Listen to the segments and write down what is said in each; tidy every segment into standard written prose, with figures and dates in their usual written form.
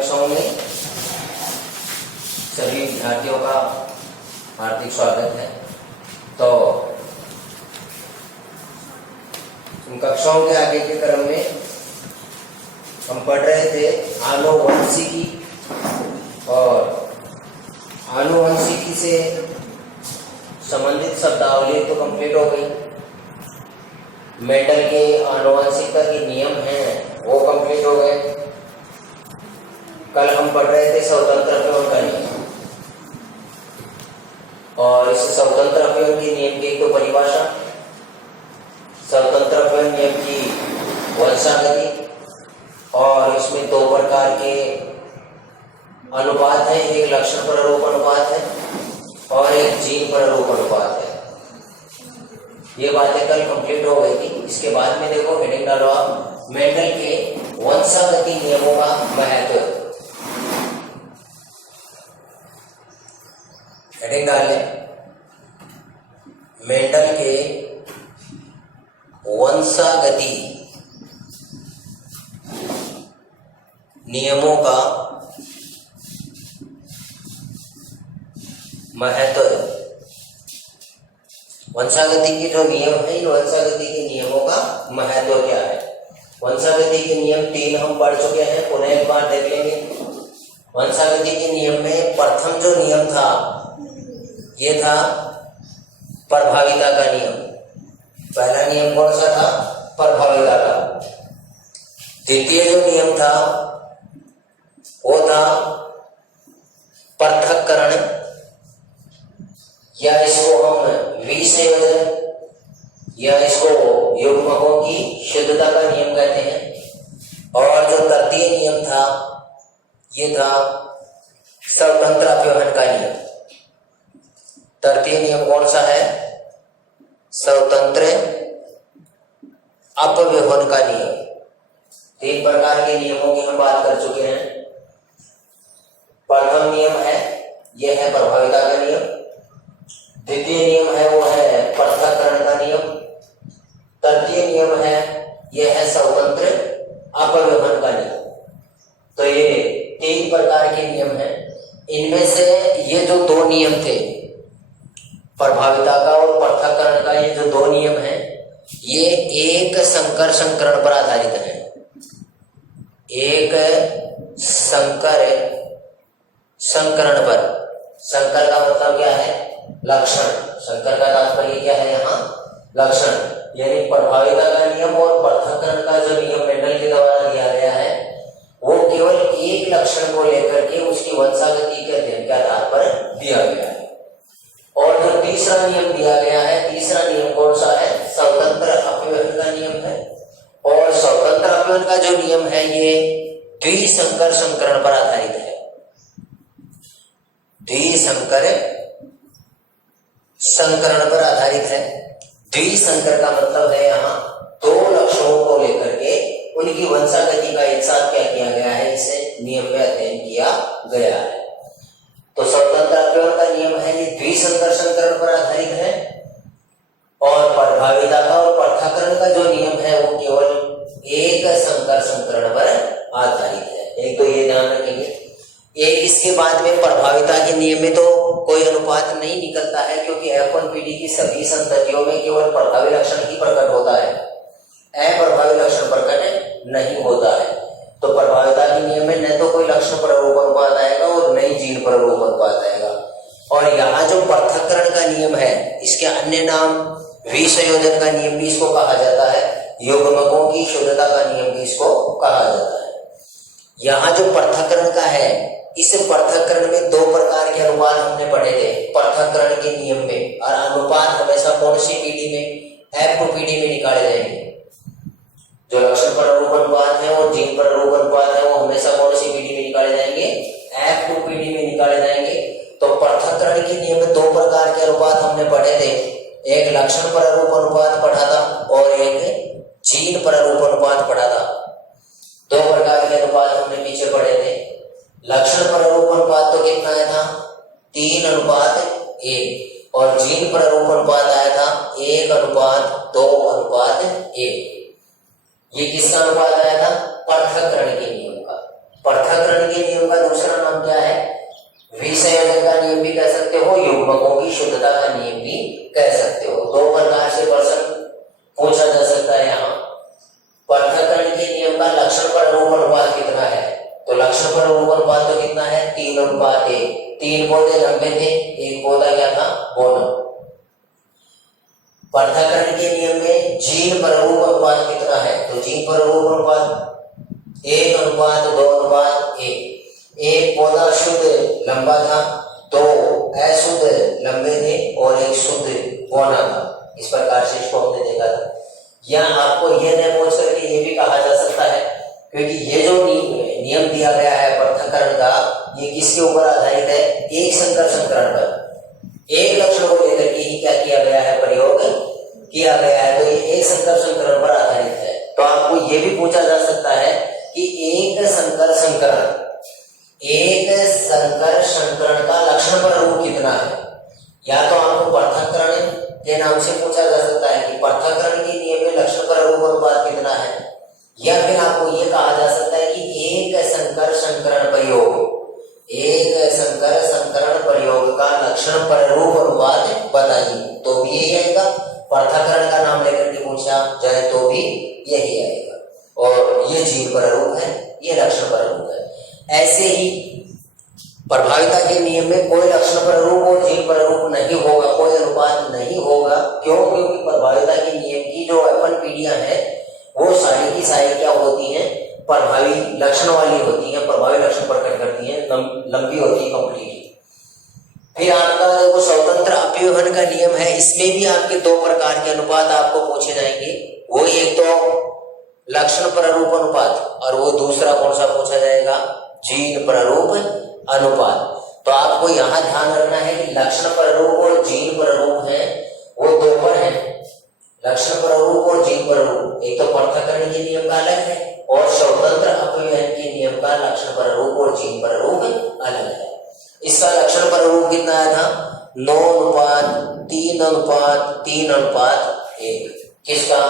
कक्षाओं में सभी विद्यार्थियों का हार्दिक स्वागत है। तो इन कक्षाओं के आगे के क्रम में हम पढ़ रहे थे आनुवंशिकी, और आनुवंशिकी से संबंधित शब्दावली तो कंप्लीट हो गई। मेंडल के आनुवंशिकता के नियम हैं वो कंप्लीट हो गए। कल हम पढ़ रहे थे स्वतंत्र अपव्यय का नियम, और इस स्वतंत्र अपव्यय के नियम की एक तो परिभाषा, स्वतंत्र अपव्यय नियम की वंशागति, और इसमें दो प्रकार के अनुपात है, एक लक्षण प्रारूप अनुपात है और एक जीन प्रारूप अनुपात है। ये बातें कल कंप्लीट हो गई थी। इसके बाद में देखो हेडिंग डालो आप, मेंडल के वंशागति नियमों का महत्व। हेडिंग डाल लें, मेंडल के वंशागति नियमों का महत्व। वंशागति के जो नियम है, ये वंशागति के नियमों का महत्व क्या है। वंशागति के नियम 3 हम पढ़ चुके हैं, पुनः एक बार देख लेंगे। वंशागति के नियम में प्रथम जो नियम था ये था प्रभाविता का नियम। पहला नियम कौन सा था? प्रभाविता का। द्वितीय जो नियम था वो था पृथक्करण, या इसको हम विसंयोजन, या इसको युग्मकों की शुद्धता का नियम कहते हैं। और जो तृतीय नियम था ये था स्वतंत्र अपव्यय का नियम। तृतीय नियम कौन सा है? स्वतंत्र अपव्यय का नियम। 3 प्रकार के नियमों की हम बात कर चुके हैं। प्रथम नियम है यह है प्रभाविता का नियम। द्वितीय नियम है वो है पृथक्करण का नियम। तृतीय नियम है यह है स्वतंत्र अपव्यय का नियम। तो ये 3 प्रकार के नियम हैं। इनमें से ये जो 2 नियम थे, प्रभाविता का और पृथक्करण का, ये जो 2 नियम हैं ये एक संकर संकरण पर आधारित है। एक संकर संकरण पर। संकर का मतलब क्या है? लक्षण। संकर का तात्पर्य क्या है यहाँ? लक्षण। यानी प्रभाविता का नियम और पृथक्करण का जो नियम मेंडल के द्वारा दिया गया है वो केवल एक लक्षण को लेकर के उसकी वंशागति के अध्ययन के आधार पर दिया गया है। और जो तीसरा नियम दिया गया है, तीसरा नियम कौन सा है? स्वतंत्र अपव्यय का नियम है। और स्वतंत्र अपव्यय का जो नियम है ये द्विसंकर संकरण पर आधारित है। द्विसंकर संकरण पर आधारित है। द्विसंकर का मतलब है यहाँ 2 लक्षणों को लेकर के उनकी वंशागति का एक साथ क्या किया गया है, इसे नियम में अध्ययन किया गया है। तो स्वतंत्र अपव्यय का नियम है ये द्विसंकर संकरण पर आधारित है, और प्रभाविता का और पृथक्करण का जो नियम है वो केवल एक संकर संकरण पर आधारित है। एक तो ये ध्यान रखेंगे। एक इसके बाद में प्रभाविता के नियम में तो कोई अनुपात नहीं निकलता है, क्योंकि F1PD की सभी संततियों में केवल प्रभावी लक्षण ही प्रकट होता है, अप्रभावी लक्षण प्रकट नहीं होता है। तो प्रभाविता के नियम में न तो कोई लक्षण प्रारूप अनुपात आएगा और न ही जीन प्रारूप अनुपात आएगा। और यहाँ जो पृथक्करण का नियम है इसके अन्य नाम विसंयोजन का नियम भी इसको कहा जाता है, युग्मकों की शुद्धता का नियम भी इसको कहा जाता है। यहाँ जो पृथक्करण का है, इस पृथक्करण में 2 प्रकार के अनुपात हमने पढ़े थे पृथक्करण के नियम में, और अनुपात हमेशा कौन सी पीढ़ी में? F2PD में निकाले जाएंगे। जो लक्षण प्रारूप अनुपात है और जीन प्रारूप अनुपात है वो हमेशा कौन सी पीढ़ी में निकाले जाएंगे? F2PD में निकाले जाएंगे। तो पृथक्करण के नियम में 2 प्रकार के अनुपात हमने पढ़े थे, एक लक्षण प्रारूप अनुपात पढ़ा था और एक जीन प्रारूप अनुपात पढ़ा था। 2 प्रकार के अनुपात हमने पीछे पढ़े थे। लक्षण प्रारूप अनुपात तो कितना आया था? 3:1, और जीन प्रारूप अनुपात आया था 1:2:1। ये किसका अनुपात आया था? पृथक्करण के नियम का। पृथक्करण पृथक्करण के नियम का दूसरा नाम क्या है? विसंयोजन का नियम भी कह सकते हो, युग्मकों की शुद्धता का नियम भी कह सकते हो। दो प्रकार से प्रश्न पूछा जा सकता है यहाँ। पृथक्करण के नियम का लक्षण पररूप अनुपात कितना है? तो लक्षण पररूप अनुपात तो कितना है? 3:1। 3 पौधे लंबे थे, एक पौधा क्या था? बोनम। पृथक्करण के नियम में जीन पररूप अनुपात कितना है? तो जीन पररूप अनुपात 1:2:1। एक पौधा शुद्ध लंबा था, 2 अशुद्ध लंबे थे और एक शुद्ध पौना था। इस प्रकार से इसको हमने देखा था। या आपको यह न पूछ करके ये भी कहा जा सकता है, क्योंकि ये जो नियम दिया गया है पृथक्करण का, ये किसके ऊपर आधारित है? एक संकर संकरण पर, एक लक्षण को लेकर के ही क्या किया गया है? प्रयोग किया गया है। तो ये एक संकर संकरण पर आधारित है। तो आपको ये भी पूछा जा सकता है कि एक संकर संकरण का लक्षण पररूप कितना है? या तो आपको पृथक्करण के नाम से पूछा जा सकता है कि पृथक्करण के नियम में लक्षण पररूप अनुपात कितना है, या फिर आपको ये कहा जा सकता है कि एक संकर संकरण प्रयोग का लक्षण पररूप अनुपात बताइए। तो भी यही आएगा। पृथक्करण का नाम लेकर के पूछा जाए तो भी यही आएगा। और ये जीव पररूप है, ये लक्षण पररूप है। ऐसे ही प्रभाविता के नियम में कोई लक्षण पररूप और जीव पररूप नहीं होगा, कोई अनुपात नहीं होगा। क्यों? क्योंकि प्रभाविता के नियम की जो अपन पीढ़ियां हैं वो सारी की सारी क्या होती हैं? प्रभावी लक्षण वाली होती हैं, प्रभावी लक्षण प्रकट करती हैं, लंबी होती है, कंप्लीट। फिर आपका देखो स्वतंत्र अपव्यवहन का नियम है। इसमें भी आपके दो प्रकार के अनुपात आपको पूछे जाएंगे। वो एक तो लक्षण पररूप अनुपात और वो दूसरा कौन सा पूछा जाएगा? जीन पररूप अनुपात। तो आपको यहाँ ध्यान रखना है कि लक्षण पररूप और जीन पररूप है वो दो पर है। लक्षण पररूप और जीन पररूप, एक तो पृथक्करण के नियम का अलग है और स्वतंत्र अपव्यवहन के नियम का लक्षण पररूप और जीन पररूप अलग है। इसका लक्षण पररूप कितना आया था? 9:3:3:1। किसका?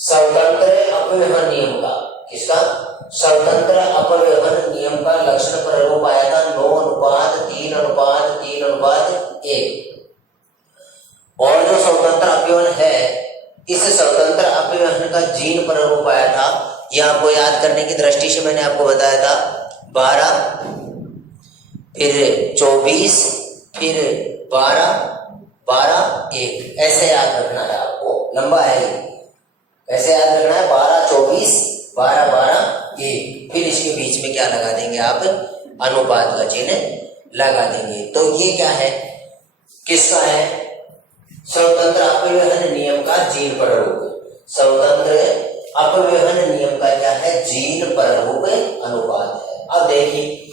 स्वतंत्र अपव्यवहन नियम का। किसका? स्वतंत्र अपव्यवहन नियम का लक्षण पररूप आया था 9:3:3:1। और जो स्वतंत्र अपव्यवहन है, इस स्वतंत्र अपव्यवहन का जीन पररूप आया था। यह आपको याद करने की दृष्टि से मैंने आपको बताया था 12, फिर 24, फिर 12, 12, 1। ऐसे याद रखना है आपको, लंबा है ये। ऐसे याद रखना है 12, 24, 12, 12, 1। फिर इसके बीच में क्या लगा देंगे आप? अनुपात का चिन्ह लगा देंगे। तो ये क्या है? किसका है? स्वतंत्र अपव्यवहन नियम का जीन पररूप। स्वतंत्र अपव्यवहन नियम का क्या है? जीन पररूप अनुपात है। अब देखिए,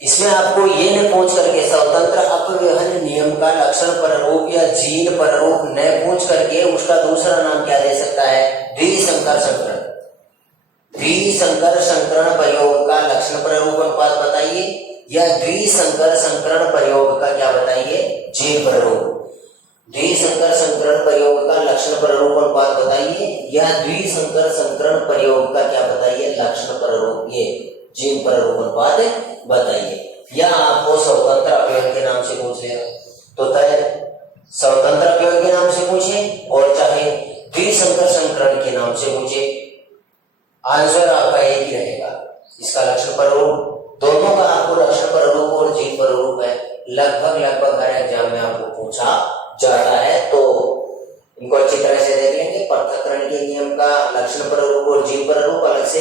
इसमें आपको ये न पूछ करके स्वतंत्र अपव्यवहन नियम का लक्षण पररूप या जीन पररूप न पूछ करके उसका दूसरा नाम क्या दे सकता है? द्विसंकर संकरण। द्विसंकर संकरण प्रयोग का लक्षण पररूप अनुपात बताइए, या द्विसंकर संकरण प्रयोग का क्या बताइए? जीन पररूप। द्विसंकर संकरण प्रयोग का लक्षण पररूप अनुपात बताइए, या द्विसंकर संकरण प्रयोग का क्या बताइए? लक्षण पररूप, ये जीन पररूप अनुपात बताइए। या आपको स्वतंत्र अपव्यवहन के नाम से पूछ लेगा तो तय स्वतंत्र अपव्यवहन के नाम से पूछे और चाहे द्विसंकर संकरण के नाम से पूछे, आंसर आपका एक ही रहेगा। इसका लक्षण पररूप, दोनों का आपको लक्षण पररूप और जीन पररूप है। लगभग हर एग्जाम में आपको पूछा जाता है। तो इनको अच्छी तरह से देख लेंगे। पृथक्करण के नियम का लक्षण पररूप और जीन पररूप अलग से,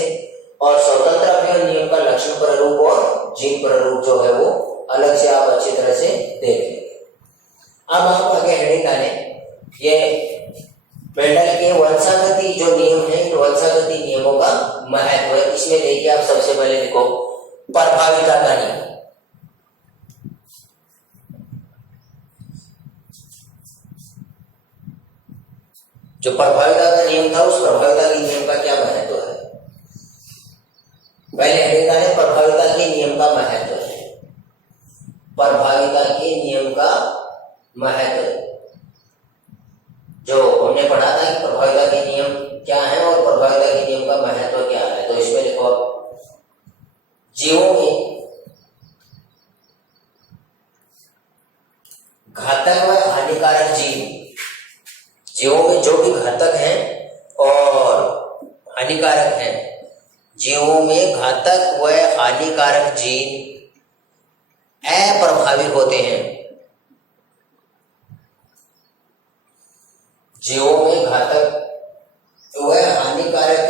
और स्वतंत्र अपव्यवहन नियम का लक्षण पररूप और जीन पररूप जो है वो अलग से आप अच्छी तरह से देख लेंगे। अब आप आगे हेडिंग डालें, ये मेंडल के वंशागति जो नियम है, इन वंशागति नियमों का महत्व है। इसमें देखिए आप सबसे पहले देखो प्रभाविता का नियम। जो प्रभाविता का नियम था, उस प्रभाविता के नियम का क्या महत्व है? पहले हेडिंग डालें, प्रभाविता के नियम का महत्व है। प्रभाविता के नियम का महत्व, जो हमने पढ़ा था कि प्रभाविता के नियम क्या है और प्रभाविता के नियम का महत्व क्या है। तो इसमें देखो, जीवों में घातक व हानिकारक जीवों में जो भी घातक हैं और हानिकारक हैं, जीवों में घातक व हानिकारक जीन अप्रभावित होते हैं। जीवों में घातक व हानिकारक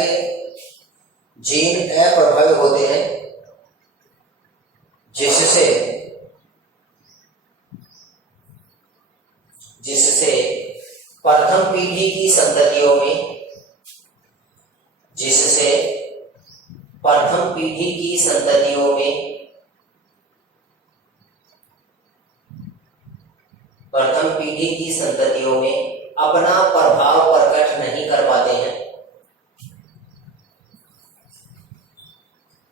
जीन अप्रभावित होते हैं, जिससे प्रथम पीढ़ी की संततियों में अपना प्रभाव प्रकट नहीं कर पाते हैं।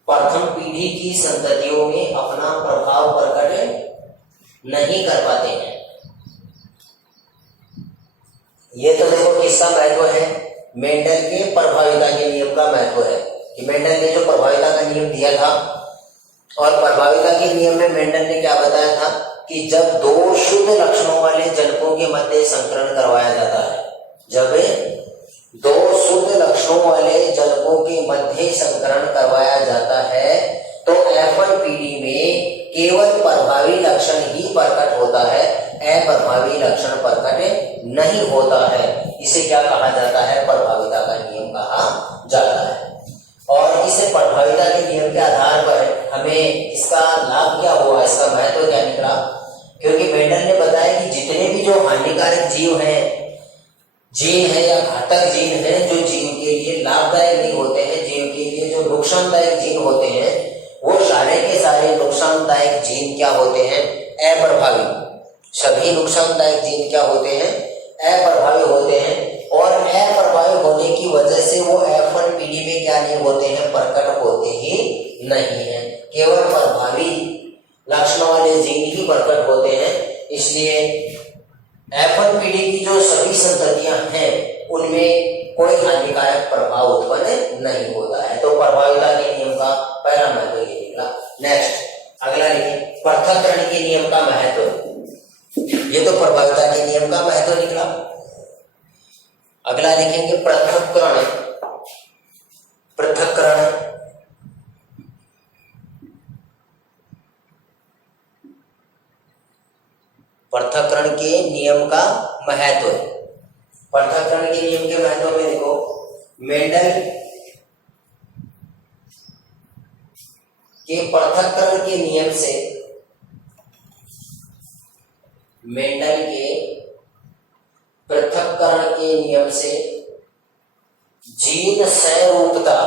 प्रथम पीढ़ी की संततियों में अपना प्रभाव प्रकट नहीं कर पाते हैं। ये तो देखो किसका महत्व है, मेंडल के प्रभाविता के नियम का महत्व है कि मेंडल ने जो प्रभाविता का नियम दिया था, और प्रभाविता के नियम में मेंडल ने क्या बताया था कि जब दो शुद्ध लक्षणों वाले जनकों के मध्य संकरण करवाया जाता है, जब दो शुद्ध लक्षणों वाले जनकों के मध्य संकरण करवाया जाता है तो F1 पीढ़ी में केवल प्रभावी लक्षण ही प्रकट होता है, अप्रभावी लक्षण प्रकट नहीं होता है। इसे क्या कहा जाता है, प्रभाविता का नियम कहा जाता है। और इस प्रभाविता के नियम के आधार पर हमें इसका लाभ क्या हुआ, इसका महत्व क्या निकला, क्योंकि मेंडल ने बताया कि जितने भी जो हानिकारक जीव हैं, जीन है या घातक जीन है, जो जीव के लिए लाभदायक नहीं होते हैं, जीव के लिए जो नुकसानदायक जीन होते हैं, वो सारे के सारे नुकसानदायक जीन क्या होते हैं, अप्रभावी। सभी नुकसानदायक जीन क्या होते हैं, अप्रभावी होते हैं। और अप्रभावी होने की वजह से वो F1 पीढ़ी में क्या नहीं होते हैं, प्रकट होते ही नहीं है। केवल प्रभावी लक्षणों वाले जीन ही प्रकट होते हैं। इसलिए F1 पीढ़ी की जो सभी संततियां हैं उनमें कोई हानिकारक प्रभाव उत्पन्न नहीं होता है। तो प्रभाविता के नियम का पहला महत्व ये निकला। नेक्स्ट अगला लिखिए, पृथक्करण के नियम का महत्व। ये तो प्रभाविता के नियम का महत्व निकला। अगला लिखेंगे पृथक्करण। पृथक्करण के नियम का महत्व। पृथक्करण के नियम के महत्व में देखो, मेंडल के पृथक्करण के नियम से, मेंडल के पृथक्करण के नियम से जीन संरूपता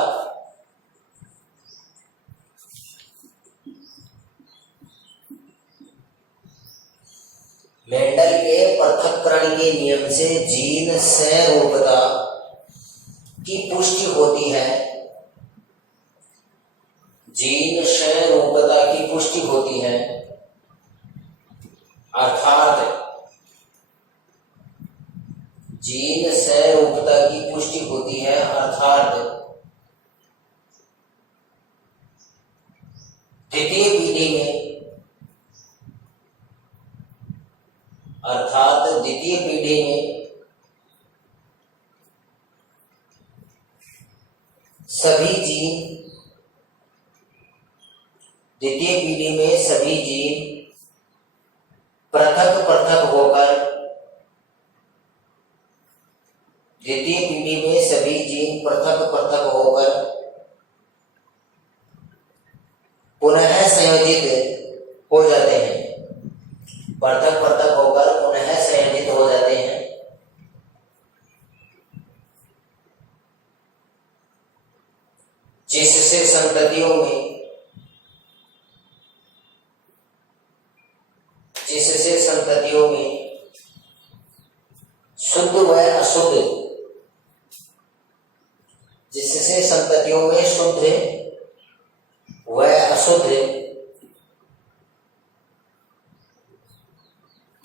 मेंडल के पृथक्करण के नियम से जीन संरूपता की पुष्टि होती है। जीन संरूपता की पुष्टि होती है, अर्थात जीन संरूपता की पुष्टि होती है, अर्थात द्वितीय पीढ़ी में, सभी जीन, द्वितीय पीढ़ी में सभी जीन पृथक पृथक होकर, द्वितीय पीढ़ी में सभी जीन पृथक पृथक होकर पुनः संयोजित हो जाते हैं, पृथक पृथक होकर पुनः संयोजित हो जाते हैं। जिससे संततियों में शुद्ध व अशुद्ध, जिससे संततियों में शुद्ध व अशुद्ध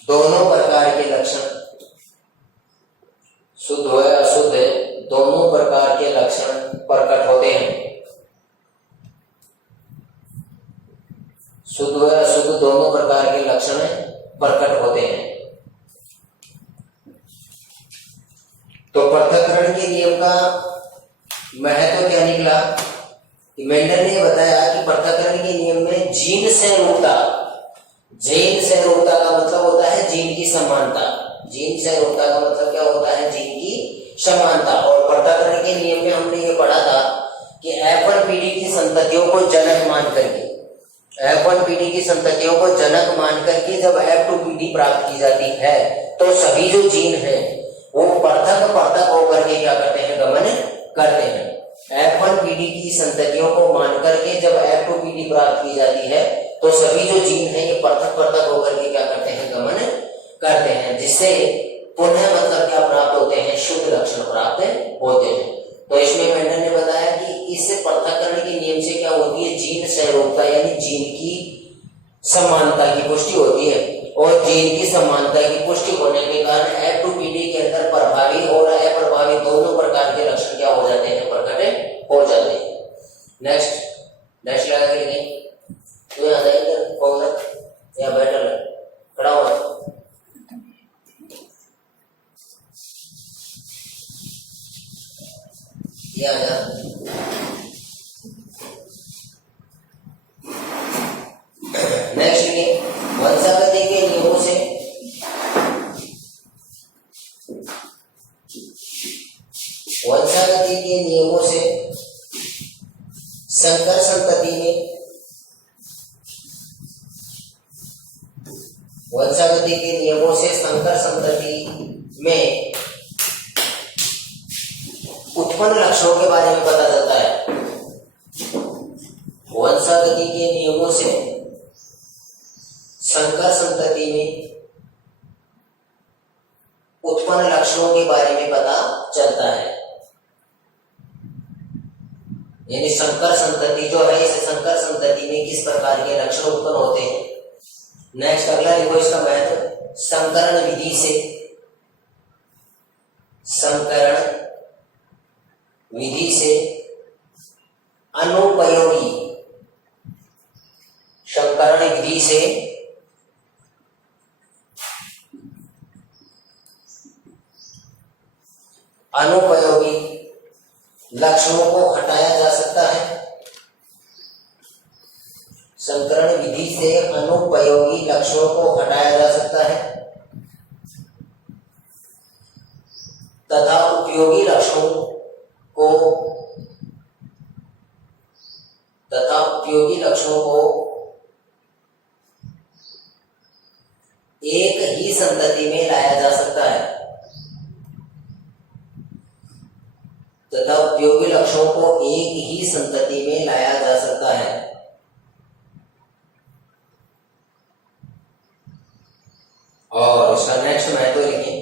दोनों प्रकार के लक्षण, शुद्ध व अशुद्ध दोनों प्रकार के लक्षण प्रकट होते हैं। शुद्ध व अशुद्ध दोनों प्रकार के लक्षण प्रकट होते हैं। तो पृथक्करण के नियम का महत्व क्या निकला कि मेंडल ने बताया कि पृथक्करण के नियम में जीन से रूपता, जीन से रूपता का मतलब होता है जीन की समानता। जीन से रूपता का मतलब क्या होता है? जीन की समानता। और पृथक्करण के नियम में हमने ये पढ़ा था कि F1 पीढ़ी की संततियों को जनक मान करके, F1 पीढ़ी की संततियों को जनक मान करके जब F2 पीढ़ी प्राप्त की जाती है तो सभी जो जीन है वो पृथक पृथक होकर के क्या करते हैं? गमन करते हैं। F1 पीढ़ी की संततियों को मान करके जब F2 पीढ़ी प्राप्त की जाती है तो सभी जो जीन है ये पृथक पृथक होकर के क्या करते हैं? गमन करते हैं, जिससे पुनः मतलब क्या प्राप्त होते हैं? शुद्ध लक्षण प्राप्त होते हैं। तो इसमें मेंडल ने बताया कि इससे पृथक्करण के नियम से क्या होती है? जीन सहरूपता यानी जीन की समानता की पुष्टि होती है। और जीन की समानता की पुष्टि होने के कारण F2 पीढ़ी के अंदर प्रभावी और अप्रभावी दोनों प्रकार के लक्षण क्या हो जाते हैं? प्रकट हो जाते हैं। नेक्स्ट लगा के नहीं तो यहाँ इधर कौन या बैठा है खड़ा हुआ ये आ जा। नेक्स्ट लिखिए वंशागति के नियमों से संकर संतति में वंशागति के नियमों से संकर संतति में उत्पन्न लक्षणों के बारे में पता चलता है। वंशागति के नियमों से संकर संतति में उत्पन्न लक्षणों के बारे में पता चलता है। यानी संकर संतति जो है, इस संकर संतति में किस प्रकार के लक्षण उत्पन्न होते हैं। नेक्स्ट अगला देखो इसका महत्व। संकरण विधि से, संकरण विधि से अनुपयोगी, संकरण विधि से अनुपयोगी लक्षणों को हटाया जा सकता है। संकरण विधि से अनुपयोगी लक्षणों को हटाया जा सकता है तथा उपयोगी लक्षणों को एक ही संतति में लाया जा सकता है तथा उपयोगी लक्षणों को एक ही संतति में लाया जा सकता है। और उसका नेक्स्ट महत्व लिखिए,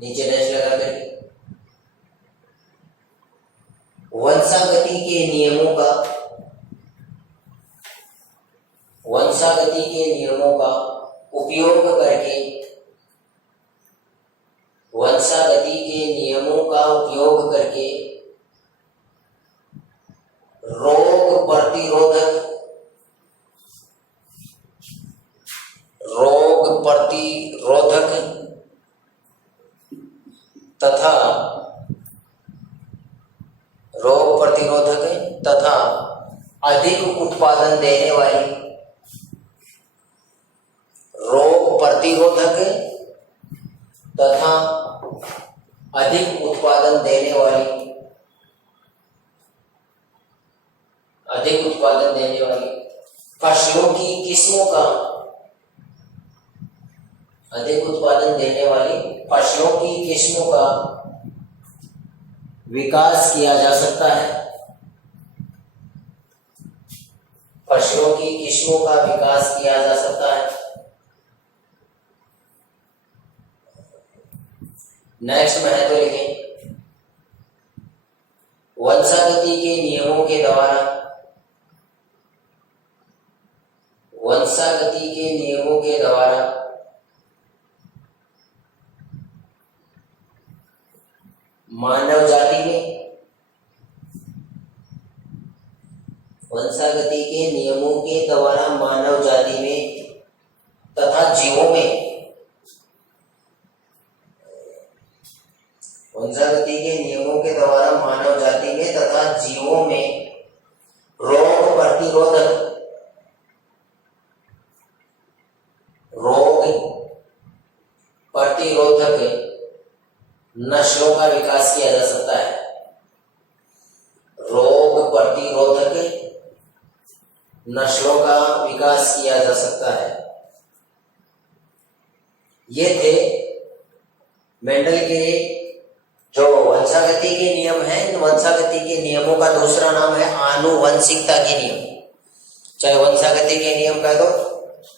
नीचे डैश लगा करके। वंशागति के नियमों का उपयोग करके, वंशागति के नियमों का उपयोग करके रोग प्रतिरोधक तथा अधिक उत्पादन देने वाली, रोग प्रतिरोधक तथा अधिक उत्पादन देने वाली फसलों की किस्मों का, अधिक उत्पादन देने वाली फसलों की किस्मों का विकास किया जा सकता है। फसलों की किस्मों का विकास किया जा सकता है। नेक्स्ट महत्व लिखें। वंशागति के नियमों के द्वारा मानव जाति में, वंशागति वंशागति के नियमों के द्वारा मानव जाति में तथा जीवों में, वंशागति के नियमों के द्वारा मानव जाति में तथा जीवों में रोग प्रतिरोधक नस्लों का विकास किया जा सकता है। रोग प्रतिरोधक नस्लों का विकास किया जा सकता है। ये थे मेंडल के जो वंशागति के नियम हैं। इन वंशागति के नियमों का दूसरा नाम है आनुवंशिकता के नियम। चाहे वंशागति के नियम कह दो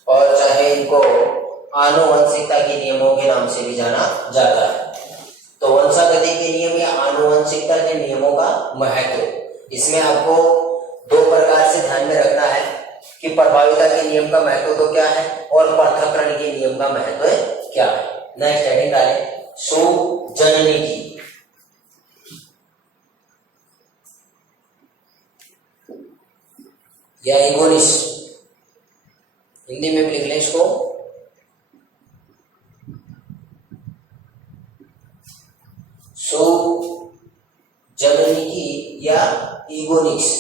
और चाहे इनको आनुवंशिकता के नियमों के नाम से भी जाना जाता है। तो वंशागति के नियम या आनुवंशिकता के नियमों का महत्व, इसमें आपको दो प्रकार से ध्यान में रखना है कि प्रभाविता के नियम का महत्व तो क्या है और पृथक्करण के नियम का महत्व क्या है। नेक्स्ट हेडिंग डालें, सुजननी की। या इगोनिस्ट, हिंदी में भी लिख लें इसको, सुजननी की या इगोनिक्स।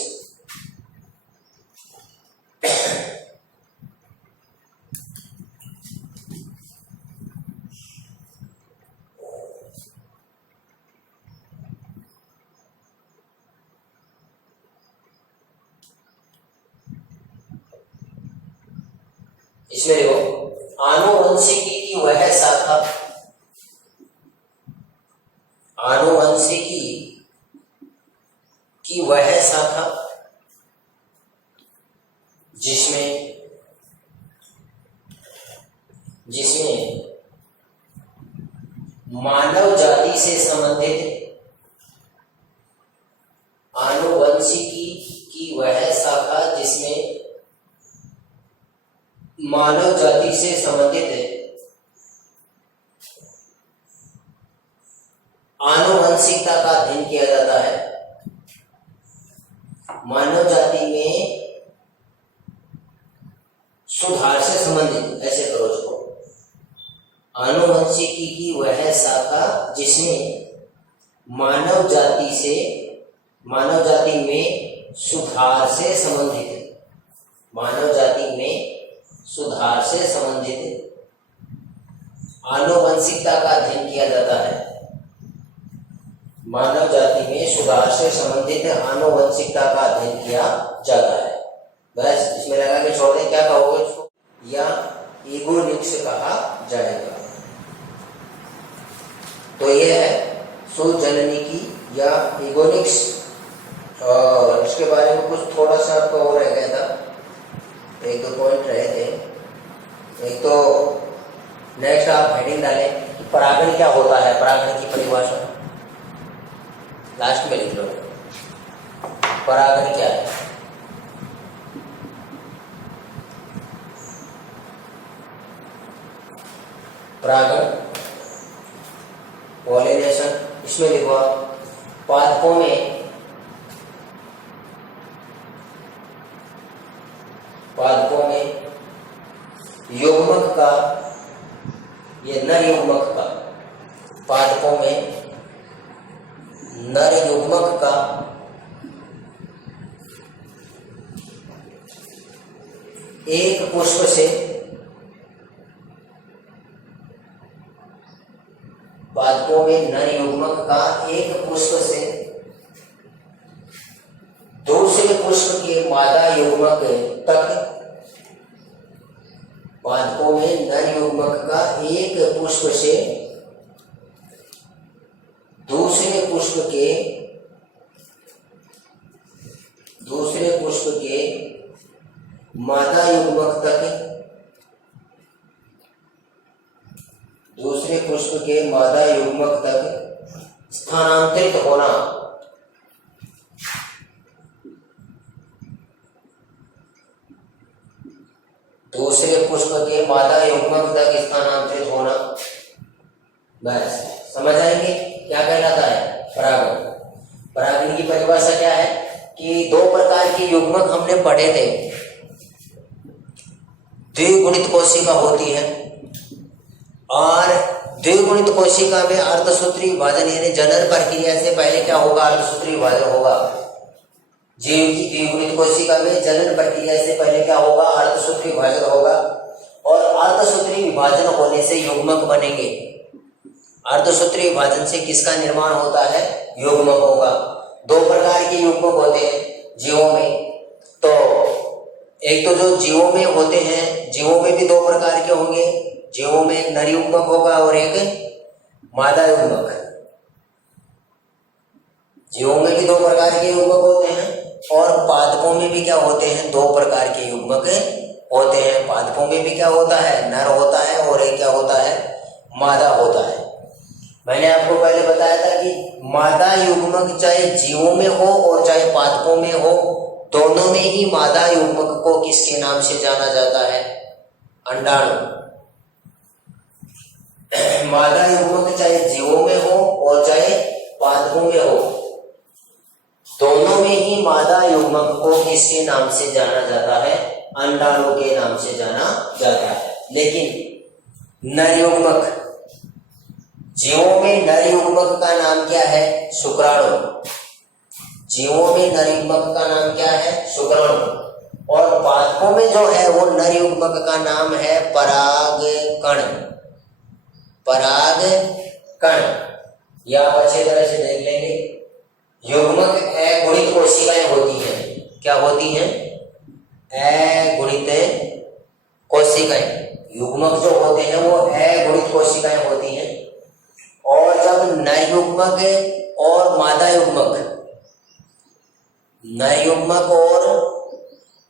इसमें देखो, आनुवंशिकी की वह शाखा, आनुवंशिकी की वह शाखा जिसमें मानव जाति से संबंधित, आनुवंशिकी की वह शाखा जिसमें मानव जाति से संबंधित आनुवंशिकता का अध्ययन किया जाता है। मानव जाति में सुधार से संबंधित, ऐसे करो इसको, आनुवंशिकी की वह शाखा जिसमें मानव जाति में सुधार से संबंधित, मानव जाति में सुधार से संबंधित आनुवंशिकता का अध्ययन किया जाता है। मानव जाति में सुधार से संबंधित आनुवंशिकता का अध्ययन किया जाता है। बस इसमें लगा के छोड़ दें, क्या कहोगे इसको, या इगोनिक्स कहा जाएगा। तो ये है सुजननी की या इगोनिक्स। और इसके बारे में कुछ थोड़ा सा आपका और रह गया था, एक दो पॉइंट रहे थे। एक तो नेक्स्ट आप हेडिंग डालें कि परागण क्या होता है, परागण की परिभाषा लास्ट में लिख लो। परागण क्या है? परागण, पॉलिनेशन, इसमें लिखो पादपों में युग्मक का, ये नर युग्मक का, पादपों में नर युग्मक का एक पुष्प से, पादपों में नर युग्मक का एक पुष्प से दूसरे पुष्प के मादा युग्मक तक, पादपों में नर युग्मक का एक पुष्प से दूसरे पुष्प के मादा युग्मक तक, दूसरे पुष्प के मादा युग्मक तक स्थानांतरित होना, दूसरे पुष्प के मादा युग्मक तक स्थानांतरित होना। बस समझ आएंगे क्या कहलाता है परागण। परागण की परिभाषा क्या है कि दो प्रकार प्रकार के युग्मक हमने पढ़े थे। द्विगुणित कोशिका होती है और द्विगुणित कोशिका में अर्धसूत्री विभाजन यानी जनन प्रक्रिया से पहले क्या होगा, अर्धसूत्री विभाजन होगा। जीव की द्विगुणित कोशिका में जनन प्रक्रिया से पहले क्या होगा, अर्धसूत्री विभाजन होगा और अर्धसूत्री विभाजन होने से युग्मक बनेंगे। अर्धसूत्री विभाजन से किसका निर्माण होता है, युग्मक होगा। दो प्रकार के युग्मक होते हैं जीवों में। तो एक तो जो जीवों में होते हैं, जीवों में भी दो प्रकार के होंगे। जीवों में नर युग्मक होगा और एक मादा युग्मक। जीवों में भी दो प्रकार के युग्मक होते हैं और पादपों में भी क्या होते हैं, दो प्रकार के युग्मक होते हैं। पादपों में भी क्या होता है, नर होता है और एक क्या होता है, मादा होता है। मैंने आपको पहले बताया था कि मादा युग्मक चाहे जीवों में हो और चाहे पादपों में हो, दोनों में ही मादा युग्मक को किसके नाम से जाना जाता है, अंडाणु। मादा युग्मक चाहे जीवों में हो और चाहे पादपों में हो, दोनों में ही मादा युग्मक को किसके नाम से जाना जाता है, अंडाणु के नाम से जाना जाता है। लेकिन नर युग्मक, जीवों में नर युग्मक का नाम क्या है, शुक्राणु। जीवों में नर युग्मक का नाम क्या है, शुक्राणु। और पादपों में जो है वो नर युग्मक का नाम है परागकण। परागकण या आप अच्छी तरह से देख लेंगे। युग्मक अगुणित कोशिकाएं होती हैं। क्या होती हैं, अगुणित कोशिकाएं। युग्मक जो होते हैं वो अगुणित कोशिकाएं होती हैं। और जब नर युग्मक और मादा युग्मक, नर युग्मक और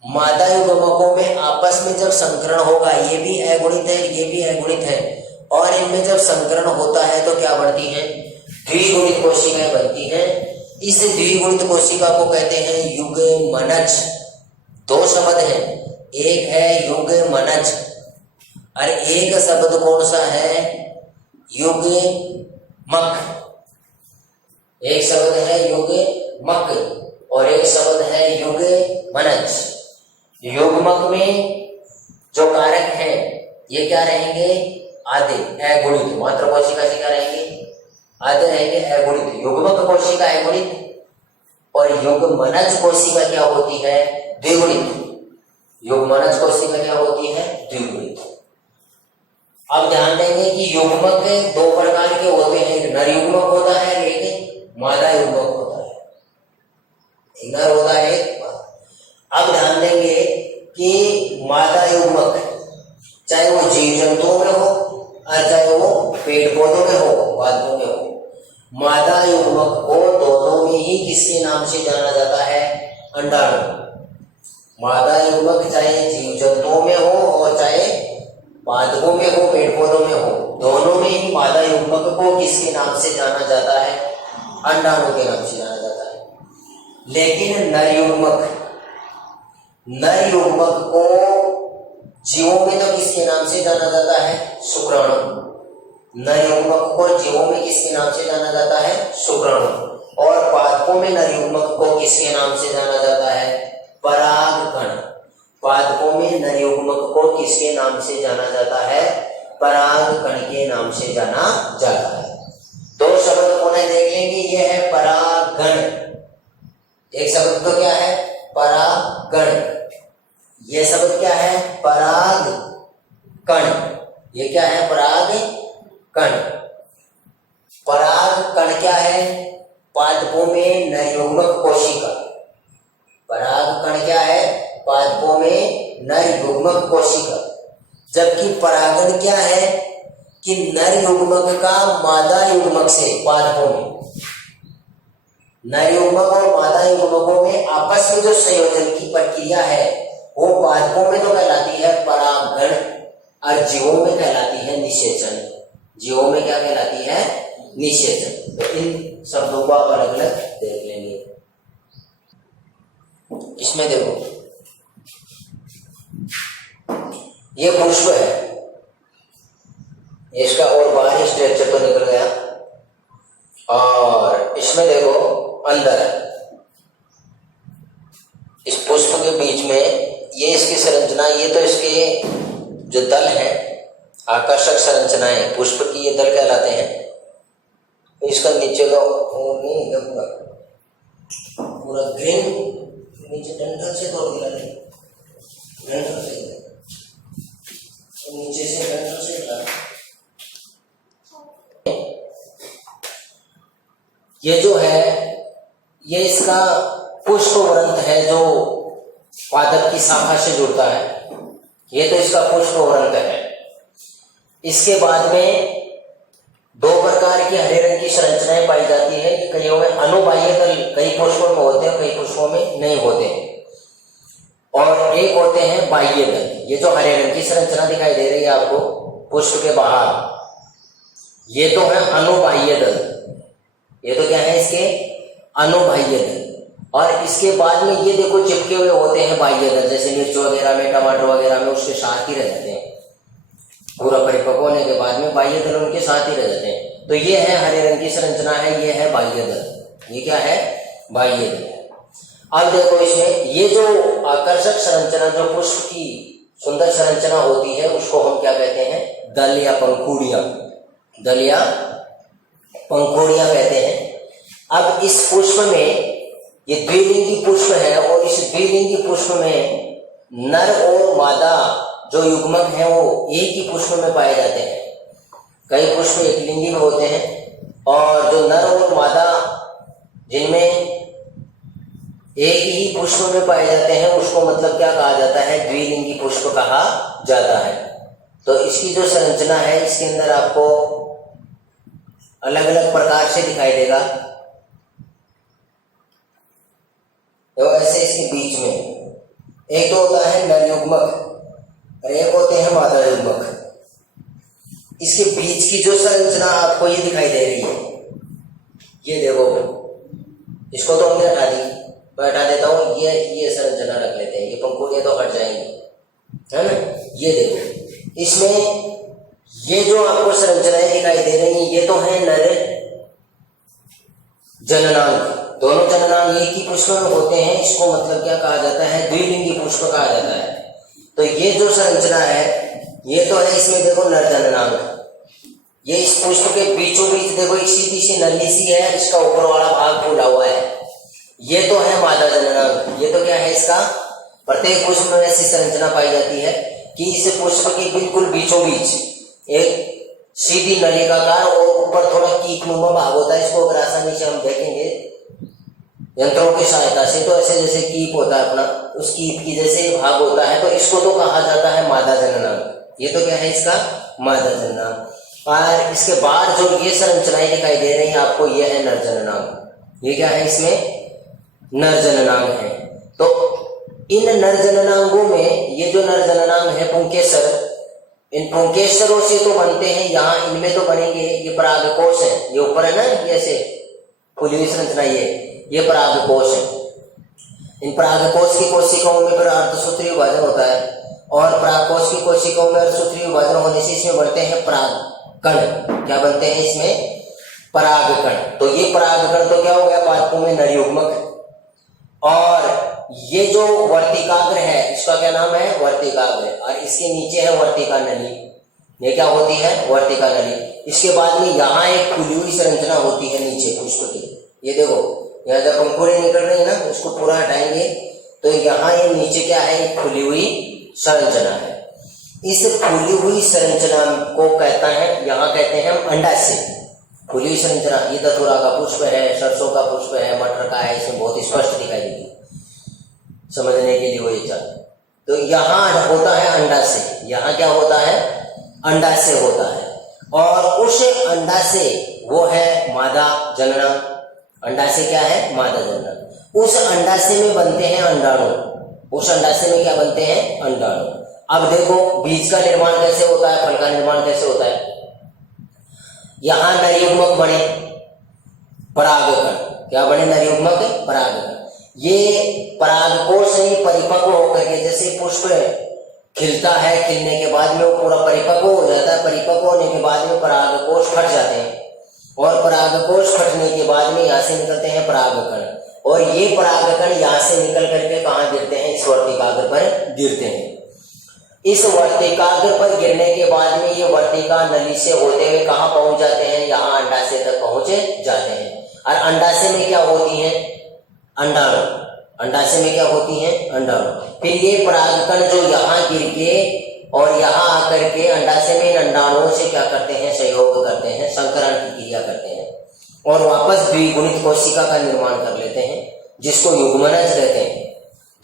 मादा युग्मकों में आपस में जब संकरण होगा, ये भी अगुणित है, ये भी अगुणित है, और इनमें जब संकरण होता है तो क्या बनती हैं, द्विगुणित कोशिकाएं बनती हैं। इस द्विगुणित कोशिका को कहते हैं युग्मनज। दो शब्द हैं, एक है युग्मनज और एक शब्द कौन सा है, युग्मक। एक शब्द है युग्मक और एक शब्द है युग्मनज। युग्मक में जो कारक है ये क्या रहेंगे, आधे अगुणित। मात्र कोशिका से क्या रहेंगे, आधे रहेंगे अगुणित। युग्मक कोशिका अगुणित और युग्मनज कोशिका क्या होती है, द्विगुणित। युग्मनज कोशिका क्या होती है, द्विगुणित। अब ध्यान देंगे कि युग्मक दो प्रकार के होते हैं, एक नर युग्मक होता है, एक मादा युग्मक होता है। एक नर होता है, एक मादा। अब ध्यान देंगे कि मादा युग्मक चाहे वो जीव जंतुओं में हो और चाहे वो पेड़ पौधों में हो, पादपों में हो, मादा युग्मक को दोनों में ही किसके नाम से जाना जाता है, अंडाणु। मादा युग्मक चाहे जीव जंतुओं में हो और चाहे पादपों में हो, पेड़ पौधों में हो, दोनों में ही मादा युग्मक को किसके नाम से जाना जाता है, अंडाणु के नाम से जाना जाता है। लेकिन नर युग्मक को जीवों में तो किसके नाम से जाना जाता है, शुक्राणु। नर युग्मक को जीवों में किसके नाम से जाना जाता है, शुक्राणु। और पादपों में नर युग्मक को किसके नाम से जाना जाता है, परागकण। पादपों में नर युग्मक को किसके नाम से जाना जाता है, परागकण के नाम से जाना जाता है। दो शब्द को देख लेंगे, ये है परागण। एक शब्द तो क्या है, परागण। ये शब्द क्या है, परागकण। ये क्या है, परागकण। परागकण क्या है, पादपों में नर युग्मक कोशिका। परागकण क्या है, पादपों में नर युग्मक कोशिका। जबकि परागण क्या है कि नर युग्मक का मादा युग्मक से, पादपों में नर युग्मक और मादा युग्मकों में आपस में जो संयोजन की प्रक्रिया है वो पादपों में तो कहलाती है परागण और जीवों में कहलाती है निषेचन। जीवों में क्या कहलाती है, निषेचन। तो इन शब्दों को आप अलग अलग देख लेंगे। इसमें देखो, ये पुष्प है, इसका और बाहरी स्ट्रक्चर तो निकल गया, और इसमें देखो अंदर है, इस ये इसकी संरचना, ये तो इसके जो दल है, आकर्षक संरचनाएं पुष्प की, ये दल कहलाते हैं। इसका नीचे का नहीं पूरा ग्रीन नीचे डंठल से तोड़ दिया, डंठल से नीचे से डंठल से ये जो है ये इसका पुष्प व्रंत है जो पादप की शाखा से जुड़ता है। ये तो इसका पुष्प व्रंत है। इसके बाद में दो प्रकार की हरे रंग की संरचनाएं पाई जाती है। ये कईयों में अनुबाह्य दल कई पुष्पों में होते हैं, कई पुष्पों में नहीं होते हैं। और एक होते हैं बाह्य दल। ये जो हरे रंग की संरचना दिखाई दे रही है आपको पुष्प के बाहर, ये तो है अनुबाह्य दल। ये तो क्या है इसके अनुबाह्य दल। और इसके बाद में ये देखो चिपके हुए होते हैं बाह्य दल, जैसे मिर्च वगैरह में, टमाटर वगैरह में उसके साथ ही रह जाते हैं। पूरा परिपक्व होने के बाद में बाह्य दल उनके साथ ही रह जाते हैं। तो ये है हरे रंग की संरचना है, ये है बाह्य दल। ये क्या है? बाह्य दल। अब देखो इसमें ये जो आकर्षक संरचना, जो पुष्प की सुंदर संरचना होती है, उसको हम क्या कहते हैं? दल या पंखुड़ियां। दल या पंखुड़ियां कहते हैं। अब इस पुष्प में ये द्विलिंगी पुष्प है और इस द्विलिंगी पुष्प में नर और मादा जो युग्मक है वो एक ही पुष्प में पाए जाते हैं। कई पुष्प एक लिंगी में होते हैं और जो नर और मादा जिनमें एक ही पुष्प में पाए जाते हैं उसको मतलब क्या कहा जाता है? द्विलिंगी पुष्प कहा जाता है। तो इसकी जो संरचना है इसके अंदर आपको अलग अलग प्रकार से दिखाई देगा। तो ऐसे इसके बीच में एक तो होता है नर युग्मक और एक होते हैं मादा युग्मक। इसके बीच की जो संरचना आपको ये दिखाई दे रही है, ये देखो, इसको तो हमने हटा दी, मैं हटा देता हूँ। ये संरचना रख लेते हैं, ये पंखुड़ियां तो हट जाएंगी, है ना। ये देखो इसमें ये जो आपको संरचनाएं दिखाई दे रही हैं ये तो है नर जननांग। दोनों जननांग एक ही पुष्प में होते हैं। इसको मतलब क्या कहा जाता है? द्विलिंगी पुष्प कहा जाता है। तो ये जो संरचना है ये तो है इसमें देखो नर जननांग। ये इस पुष्प के बीचों बीच देखो एक सीधी सी नली सी है, इसका ऊपर वाला भाग फूला हुआ है। ये तो है मादा जननांग। ये तो क्या है? इसका प्रत्येक पुष्प में ऐसी संरचना पाई जाती है कि इस पुष्प के बिल्कुल बीचों बीच एक सीधी नलिकाकार और ऊपर थोड़ा कीटनुमा भाग होता है। इसको अगर आसानी से हम देखेंगे यंत्रों की सहायता से तो ऐसे जैसे कीप होता है अपना, उस कीप की जैसे भाग होता है, तो इसको तो कहा जाता है मादा जननांग। ये तो क्या है? इसका मादा जननांग। और इसके बाद जो ये संरचनाएं दिखाई दे रही हैं आपको, ये है नर जननांग। ये क्या है? इसमें नर जननांग है। तो इन नर जननांगों में ये जो नर जननांग है पुंकेसर, इन पुंकेसरों से तो बनते हैं, यहाँ इनमें तो बनेंगे ये परागकोश है। ये ऊपर है ना, ये ऐसे खुली हुई संरचना, ये परागकोश है। इन परागकोश की कोशिकाओं में फिर अर्धसूत्रीय विभाजन होता है और परागकोश की कोशिकाओं में अर्धसूत्रीय विभाजन होने से इसमें बढ़ते हैं परागकण। क्या बनते हैं इसमें? परागकण। तो ये परागकण तो क्या हो गया? पादपों में नर युग्मक। और ये जो वर्तिकाग्र है इसका क्या नाम है? वर्तिकाग्र। और इसके नीचे है वर्तिका नली। ये क्या होती है? वर्तिका नली। इसके बाद में यहाँ एक खुली हुई संरचना होती है नीचे पुष्प की। ये देखो यहाँ जब अंकुरें निकल रही है ना, उसको पूरा हटाएंगे तो यहाँ ये नीचे क्या है? एक खुली हुई संरचना है। इस खुली हुई संरचना को कहता है, यहाँ कहते हैं हम अंडाशय। खुली हुई संरचना, ये धतूरा का पुष्प है, सरसों का पुष्प है, मटर का है, इसमें बहुत स्पष्ट दिखाई देगी समझने के लिए वो ये चाहिए। तो यहाँ होता है अंडाशय। यहाँ क्या होता है? अंडाशय होता है। और उस अंडाशय वो है मादा जननांग। अंडाशय क्या है? मादा जननांग। उस अंडाशय में बनते हैं अंडाणु। उस अंडाशय में क्या बनते हैं? अंडाणु। अब देखो बीज का निर्माण कैसे होता है, फल का निर्माण कैसे होता है। यहां नर युग्मक बने, परागकण। क्या बने? नर युग्मक, परागकण। ये परागकोश से परिपक्व होकर के, जैसे पुष्प खिलता है, खिलने के बाद में वो पूरा परिपक्व हो जाता है। परिपक्व होने के बाद में परागकोश फट जाते हैं और परागकोश फटने के बाद में यहाँ से निकलते हैं परागकण। और ये परागकण यहाँ से निकल करके कहाँ गिरते हैं? इस वर्तिकाग्र पर गिरते हैं। इस वर्तिकाग्र पर गिरने के बाद में ये वर्तिका नली से होते हुए कहाँ पहुंच जाते हैं, यहाँ अंडाशय तक पहुंचे जाते हैं। और अंडाशय में क्या होती है, अंडाणु। अंडाशय में क्या होती है, अंडाणु। फिर ये परागकण जो यहाँ गिर के और यहाँ आकर के अंडाशय में अंडाणुओं से क्या करते हैं, सहयोग करते हैं, संकरण की क्रिया करते हैं और वापस द्विगुणित कोशिका का निर्माण कर लेते हैं, जिसको युग्मनज कहते हैं।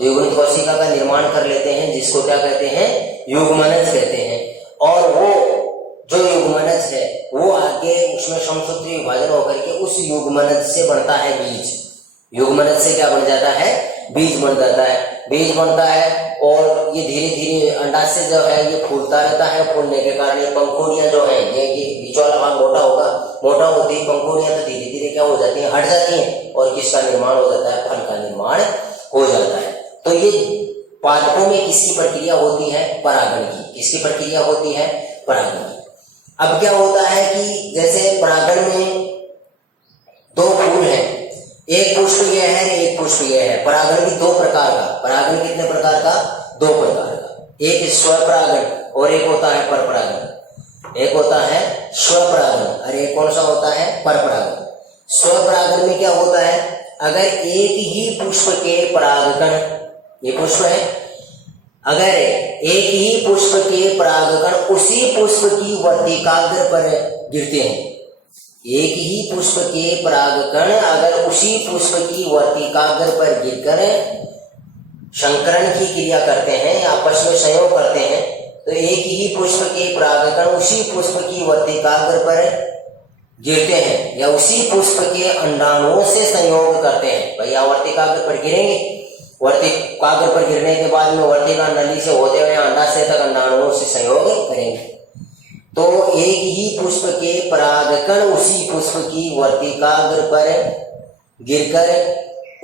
द्विगुणित कोशिका का निर्माण कर लेते हैं, जिसको क्या कहते हैं, युग्मनज कहते हैं। और वो जो युग्मनज है वो आगे उसमें समसूत्री विभाजन होकर के उस युग्मनज से बनता है बीज। युग्मनज से क्या बन जाता है, बीज बन जाता है। बीज बनता है और ये धीरे धीरे अंडाशय जो है ये फूलता रहता है। फूलने के कारण ये पंखुड़ियां जो है, ये बीच वाला भाग मोटा होगा, मोटा होती है पंखुड़ियां तो धीरे धीरे क्या हो जाती है, हट जाती हैं और किसका निर्माण हो जाता है, फल का निर्माण हो जाता है। तो ये पादपों में किसकी प्रक्रिया होती है, परागण की। किसकी प्रक्रिया होती है, परागण की। अब क्या होता है कि जैसे परागण में दो फूल है, एक पुष्प यह है, एक पुष्प यह है। परागण भी दो प्रकार का। परागण कितने प्रकार का, दो प्रकार का। एक स्वपरागण और एक होता है परपरागण। एक होता है स्वपरागण और एक कौन सा होता है, परपरागण। स्वपरागण में क्या होता है, अगर एक ही पुष्प के परागकण, ये पुष्प है, अगर एक ही पुष्प के परागकण उसी पुष्प की वर्तिकाग्र पर गिरते हैं, एक ही पुष्प के परागकण अगर उसी पुष्प की वर्तिकाग्र पर गिरकर संकरण की क्रिया करते हैं, आपस में संयोग करते हैं, तो एक ही पुष्प के परागकण उसी पुष्प की वर्तिकाग्र पर गिरते हैं या उसी पुष्प के अंडाणुओं से संयोग करते हैं। भाई वर्तिकाग्र पर गिरेंगे, वर्तिकाग्र पर गिरने के बाद में वर्तिका नली से होते हुए अंडाशय तक अंडाणुओं से संयोग करेंगे। तो एक ही पुष्प के परागकण उसी पुष्प की वर्तिकाग्र पर गिरकर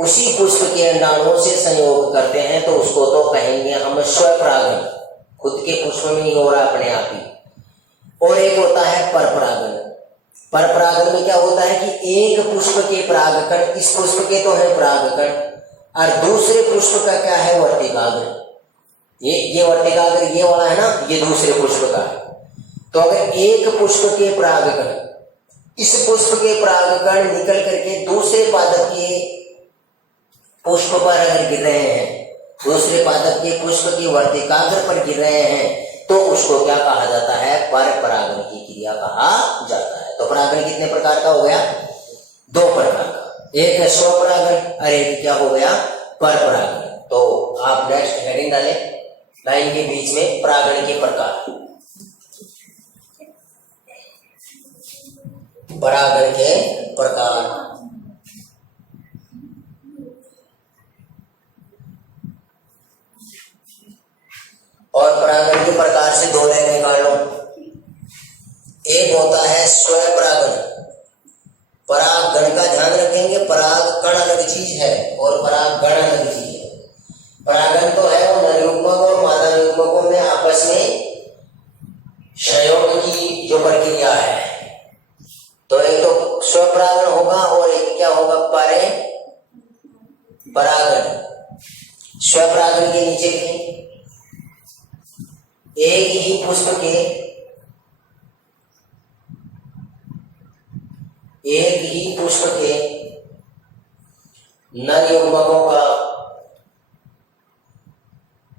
उसी पुष्प के अंडाणुओं से संयोग करते हैं, तो उसको तो कहेंगे हम स्वपरागण। खुद के पुष्प में ही हो रहा अपने आप ही। और एक होता है परपरागण। परपरागण में क्या होता है कि एक पुष्प के परागकण, इस पुष्प के तो है परागकण और दूसरे पुष्प का क्या है, वर्तिकाग्र। ये वर्तिकाग्र ये वाला है ना, ये दूसरे पुष्प का है। तो अगर एक पुष्प के परागकण, इस पुष्प के परागकण निकल करके दूसरे पादप के पुष्प पर अगर गिर रहे हैं, दूसरे पादप के पुष्प की वर्तिकाग्र पर गिर रहे हैं, तो उसको क्या कहा जाता है, परपरागण की क्रिया कहा जाता है। तो परागण कितने प्रकार का हो गया, दो प्रकार का। एक है स्वपरागण और एक क्या हो गया, परपरागण। तो आप नेक्स्ट हेडिंग डालें लाइन के बीच में, परागण के प्रकार। परागण के प्रकार। और परागण के प्रकार से दो लाइन निकाल लो। एक होता है स्वपरागण। परागण का ध्यान रखेंगे, परागकण अलग चीज है और परागण अलग चीज है। परागण तो है वो नरयुग्मक और मादा युग्मकों में आपस में संयोग की जो प्रक्रिया है। तो एक तो स्वपरागण होगा और एक क्या होगा, परागण। स्वपरागण के नीचे एक ही पुष्प के नर युग्मकों का,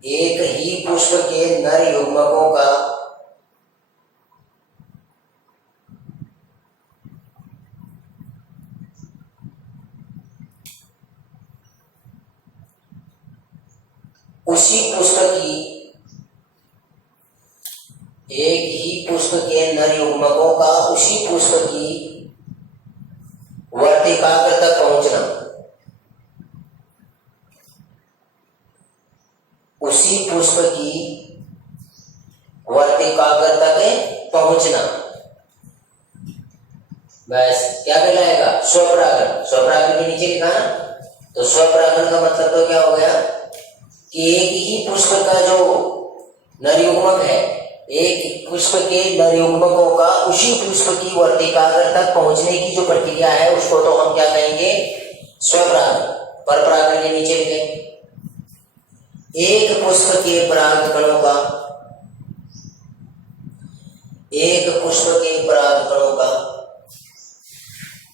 एक ही पुष्प के नर युग्मकों का उसी पुष्प की, एक ही पुष्प के नर युग्मकों का उसी पुष्प की वर्तिकाग्र तक पहुंचना, उसी पुष्प की वर्तिकाग्र तक पहुंचना, बस क्या कहलाएगा, स्वपरागण। स्वपरागण के नीचे लिखा ना, तो स्वपरागण का मतलब तो क्या हो गया कि एक ही पुष्प का जो नरयुग्मक है, एक पुष्प के नरयुग्मकों का उसी पुष्प की वर्तिकाग्र तक पहुंचने की जो प्रक्रिया है उसको तो हम क्या कहेंगे, स्वपरागण। परपरागण के नीचे लिखें। एक पुष्प के परागकणों का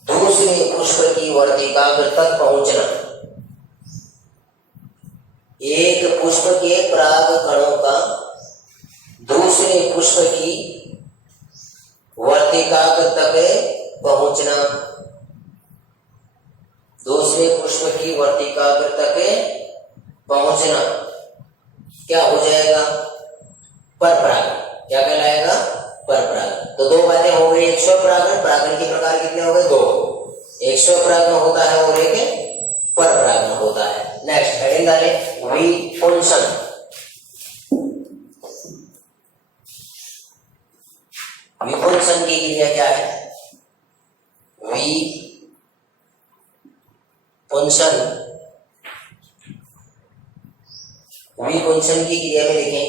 दूसरे पुष्प की वर्तिकाग्र तक पहुंचना। एक पुष्प के परागकणों का दूसरे पुष्प की वर्तिकाग्र तक पहुंचना। दूसरे पुष्प की वर्तिकाग्र तक पहुंचना क्या हो जाएगा? परपरागण। क्या कहलाएगा? परपरागण। तो दो बातें हो गई, एक स्वपरागण, परागण के प्रकार कितने हो गए? दो। एक स्वपरागण होता है और एक परपरागण होता है। नेक्स्ट हेडिंग डालें, विपुंसन। विपुंसन की क्रिया क्या है? विपुंसन की क्रिया में देखें,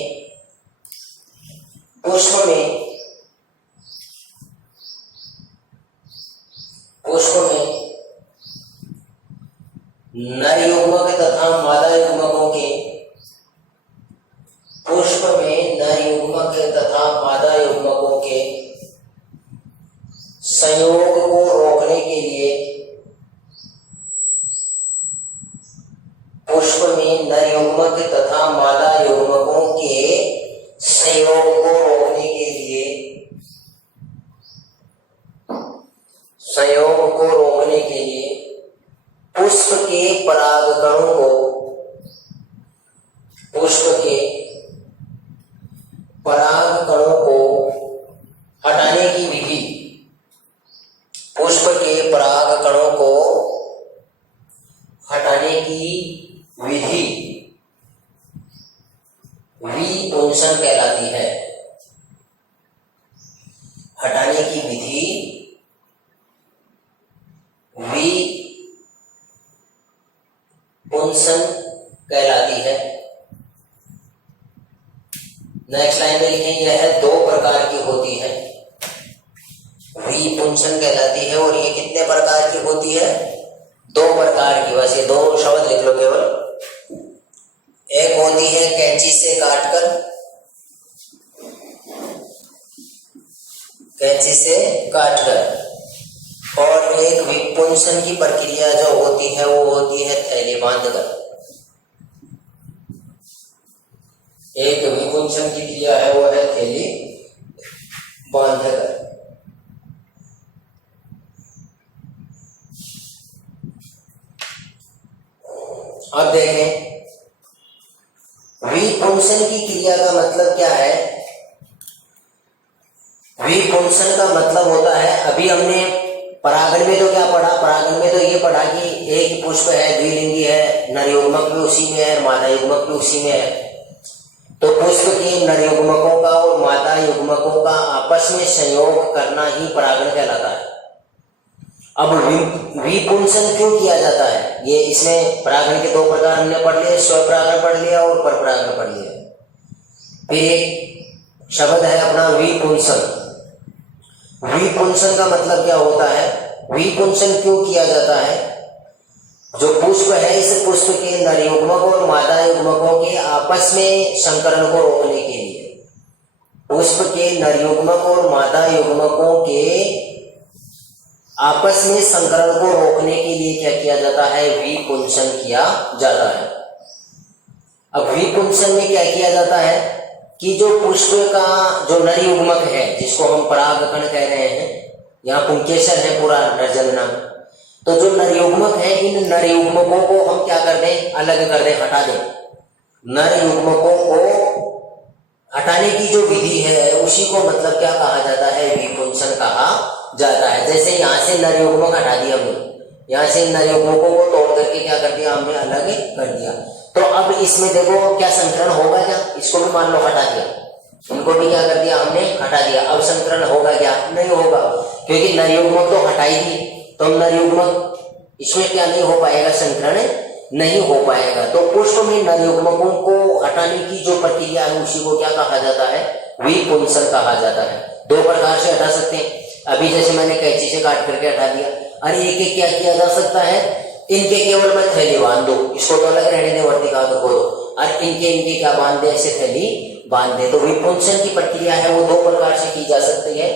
पुष्प में नर युग्मक तथा मादा युग्मकों के संयोग को रोकने के लिए पुष्प में नर युग्मक तथा मादा युग्मकों के संयोग को रोकने के लिए पुष्प के परागकणों को हटाने की विधि, पुष्प के परागकणों को हटाने की विधि विपुंसन कहलाती है। हटाने की विधि विपुंसन कहलाती है। नेक्स्ट लाइन में लिखेंगे, यह दो प्रकार की होती है। विपुंसन कहलाती है और ये कितने प्रकार की होती है? दो प्रकार की। बस ये दो शब्द लिख लो केवल। एक होती है कैंची से काटकर और एक विपुंसन की प्रक्रिया जो होती है वो होती है थैली बांधकर। एक विपुंसन की क्रिया है वो है थैली बांधकर। अब देखें विपुंसन की क्रिया का मतलब क्या है? विपुंसन का मतलब होता है, अभी हमने परागण में तो क्या पढ़ा? परागण में तो ये पढ़ा कि एक पुष्प है, द्विलिंगी है, नर युग्मक भी उसी में है, मादा युग्मक भी उसी में है। तो पुष्प के नर युग्मकों का और मादा युग्मकों का आपस में संयोग करना ही परागण कहलाता है। अब विपुंसन क्यों किया जाता है? ये इसमें परागण के दो प्रकार हमने पढ़ लिए, स्वपरागण पढ़ लिया और परपरागण पढ़ लिया। फिर एक शब्द है अपना विपुंसन। विपुंसन का मतलब क्या होता है? विपुंसन क्यों किया जाता है? जो पुष्प है, इस पुष्प के नर युग्मक और मादा युग्मकों के आपस में संकरण को रोकने के लिए, पुष्प के नर युग्मक और मादा युग्मकों के आपस में संकरण को रोकने के लिए क्या किया जाता है? विपुंसन किया जाता है। अब विपुंसन में क्या किया जाता है कि जो पुष्प का जो नर युग्मक है, जिसको हम परागकण कह रहे हैं, यहाँ पुंकेसर है पूरा नरजन नाम, तो जो नर युग्मक है, इन नर युग्मकों को हम क्या कर दें? अलग कर दें, हटा दें। नर युग्मकों को हटाने की जो विधि है उसी को मतलब क्या कहा जाता है? विपुंसन कहा जाता है। जैसे यहाँ से नर युग्मक हटा दिया हमने, यहाँ से नर युग्मकों को तोड़ करके क्या कर दिया हमने? अलग कर दिया। तो अब इसमें देखो क्या संकरण होगा क्या? इसको भी मान लो हटा दिया, इनको भी क्या कर दिया हमने? हटा दिया। अब संकरण होगा क्या? नहीं होगा, क्योंकि नर युग्मक तो हटाई दी, तो नर युग्मक इसमें क्या नहीं हो पाएगा? संकरण नहीं हो पाएगा। तो पुष्प में नर युग्मकों को हटाने की जो प्रक्रिया है उसी को क्या कहा जाता है? विपुंसन कहा जाता है। दो प्रकार से हटा सकते हैं। अभी जैसे मैंने कैंची से काट करके हटा दिया। अरे एक एक क्या किया जा सकता है? इनके केवल मैं थैली बांध दो, इसको तो अलग रहने दे, वर्तिकाग्र को दो। और इनके इनके क्या बांध दे, ऐसे थैली बांध दे। तो विपुंसन की प्रक्रिया है वो दो प्रकार से की जा सकती है,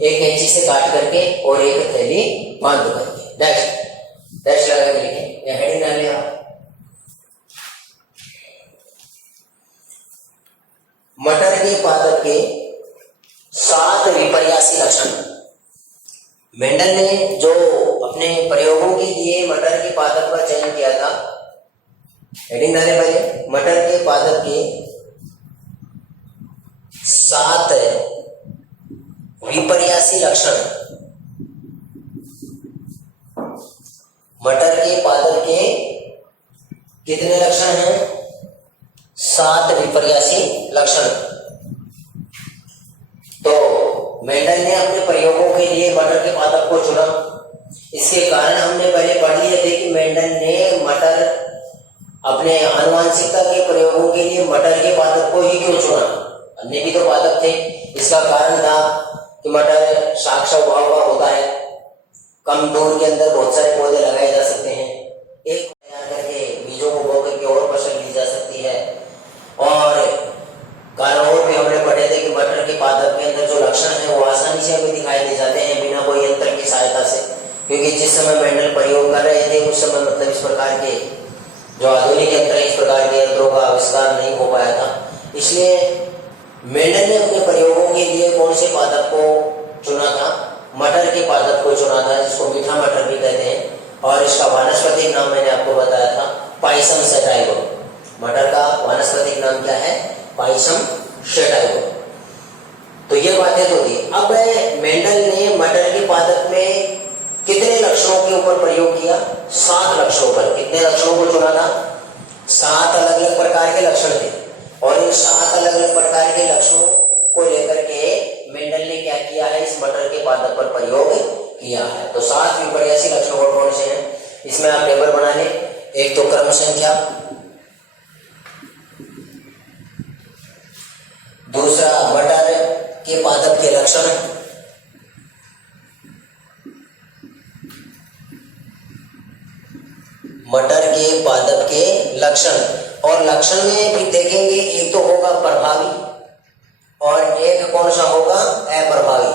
एक कैंची से काट करके और एक थैली बांध करके। नेक्स्ट डैश लगा के लिखें, हेडिंग डाल लिया। मटर के पादप के 7 विपर्यासी लक्षण। मेंडल ने जो अपने प्रयोगों के लिए मटर के पादप का चयन किया था, हेडिंग डाले पहले, मटर के पादप के 7 विपर्यासी लक्षण। मटर के पादप के कितने लक्षण हैं? 7 विपर्यासी लक्षण। तो मेंडल ने अपने प्रयोगों के लिए मटर के पादप को चुना। इसके कारण हमने पहले पढ़ लिए थे कि मेंडल ने मटर अपने आनुवंशिकता के प्रयोगों के लिए मटर के पादप को ही क्यों चुना, अन्य भी तो पादप थे। इसका कारण था कि मटर शाख स्वभाव का होता है, कम दूर के अंदर बहुत सारे पौधे लगाए जा सकते हैं, एक तैयार करके बीजों को बो करके और फसल ली जा सकती है। और कारण और भी हमने पढ़े थे कि मटर के पादप के अंदर जो लक्षण है वो आसानी से हमें दिखाई दे जाते हैं बिना कोई यंत्र की सहायता से, क्योंकि जिस समय मेंडल प्रयोग कर रहे थे उस समय मतलब इस प्रकार के जो आधुनिक यंत्र है, इस प्रकार के यंत्रों का आविष्कार नहीं हो पाया था। इसलिए मेंडल ने अपने प्रयोगों के लिए कौन से पादप को चुना था? मटर के पादप को चुना था, जिसको मीठा मटर भी कहते हैं, और इसका वानस्पतिक नाम मैंने आपको बताया था पाइसम सटाइवम। मटर का वानस्पतिक नाम क्या है? Pisum sativum. तो ये बातें तो थी। अब मेंडल ने मटर के पादप में कितने लक्षणों के ऊपर प्रयोग किया? 7 लक्षणों पर। कितने लक्षणों को चुना था? 7 अलग अलग प्रकार के लक्षण थे, और इन 7 अलग अलग प्रकार के लक्षणों को लेकर के मेंडल ने क्या किया है? इस मटर के पादप पर प्रयोग किया है। तो 7 विपर्यासी लक्षण कौन कौन से हैं? इसमें आप टेबल बना लें। एक तो क्रम संख्या, दूसरा मटर के पादप के लक्षण, मटर के पादप के लक्षण, और लक्षण में भी देखेंगे एक तो होगा प्रभावी और एक कौन सा होगा? अप्रभावी।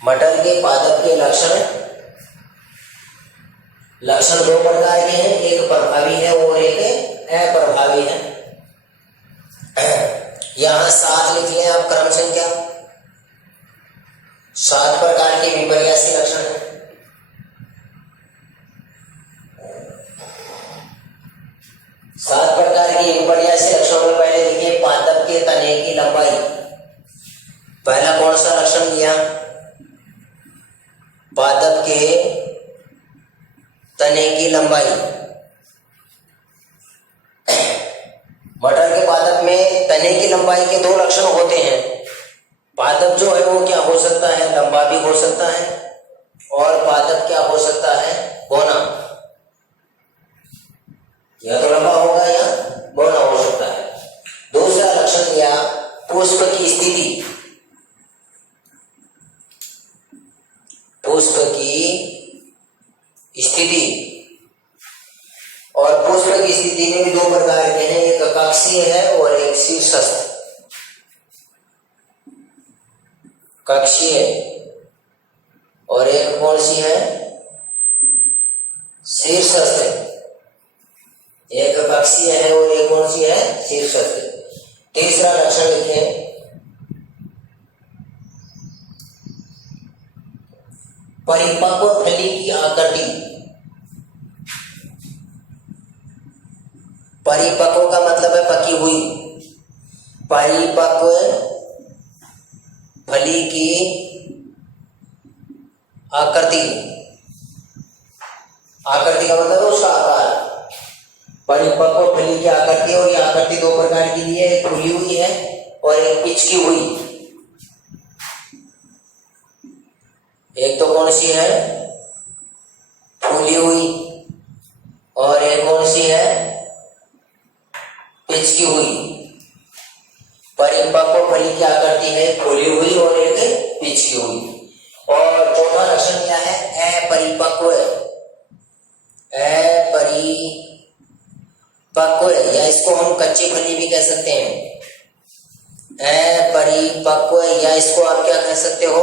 मटर के पादप के लक्षण 2 प्रकार के हैं, एक प्रभावी है और एक अप्रभावी है। यहां 7 लिख लें आप क्रम संख्या। 7 प्रकार के विपर्यासी लक्षण है। सात प्रकार के विपर्यासी लक्षणों में पहले देखिए पादप के तने की लंबाई। पहला कौन सा लक्षण लिया? पादप के तने की लंबाई। मटर के पादप में तने की लंबाई के 2 लक्षण होते हैं। पादप जो है वो क्या हो सकता है? लंबा भी हो सकता है, और पादप क्या हो सकता है? बौना। या तो लंबा होगा या बौना हो सकता है। दूसरा लक्षण दिया पुष्प की स्थिति। पुष्प की स्थिति, और पुष्प की स्थिति में भी 2 प्रकार के हैं, एक कक्षीय है और एक शीर्षस्थ। कक्षीय और एक कौन सी है? शीर्षस्थ। एक कक्षीय है और एक कौन सी है? शीर्षस्थ। तीसरा लक्षण लिखें परिपक्व फली की आकृति। परिपक्व का मतलब है पकी हुई। परिपक्व फली की आकृति। आकृति का मतलब है उसका आकार। परिपक्व फली की आकृति, और ये आकृति 2 प्रकार की है, एक फूली हुई है और एक पिचकी हुई। एक तो कौन सी है? फूली हुई, और एक कौन सी है? पिचकी हुई। परिपक्व फली की आकृति है फूली हुई और एक पिचकी हुई। और चौथा लक्षण क्या है? अपरिपक्व। अपरिपक्व अपरिपक्व, या इसको हम कच्ची फली भी कह सकते हैं, अपरिपक्व, या इसको आप क्या कह सकते हो,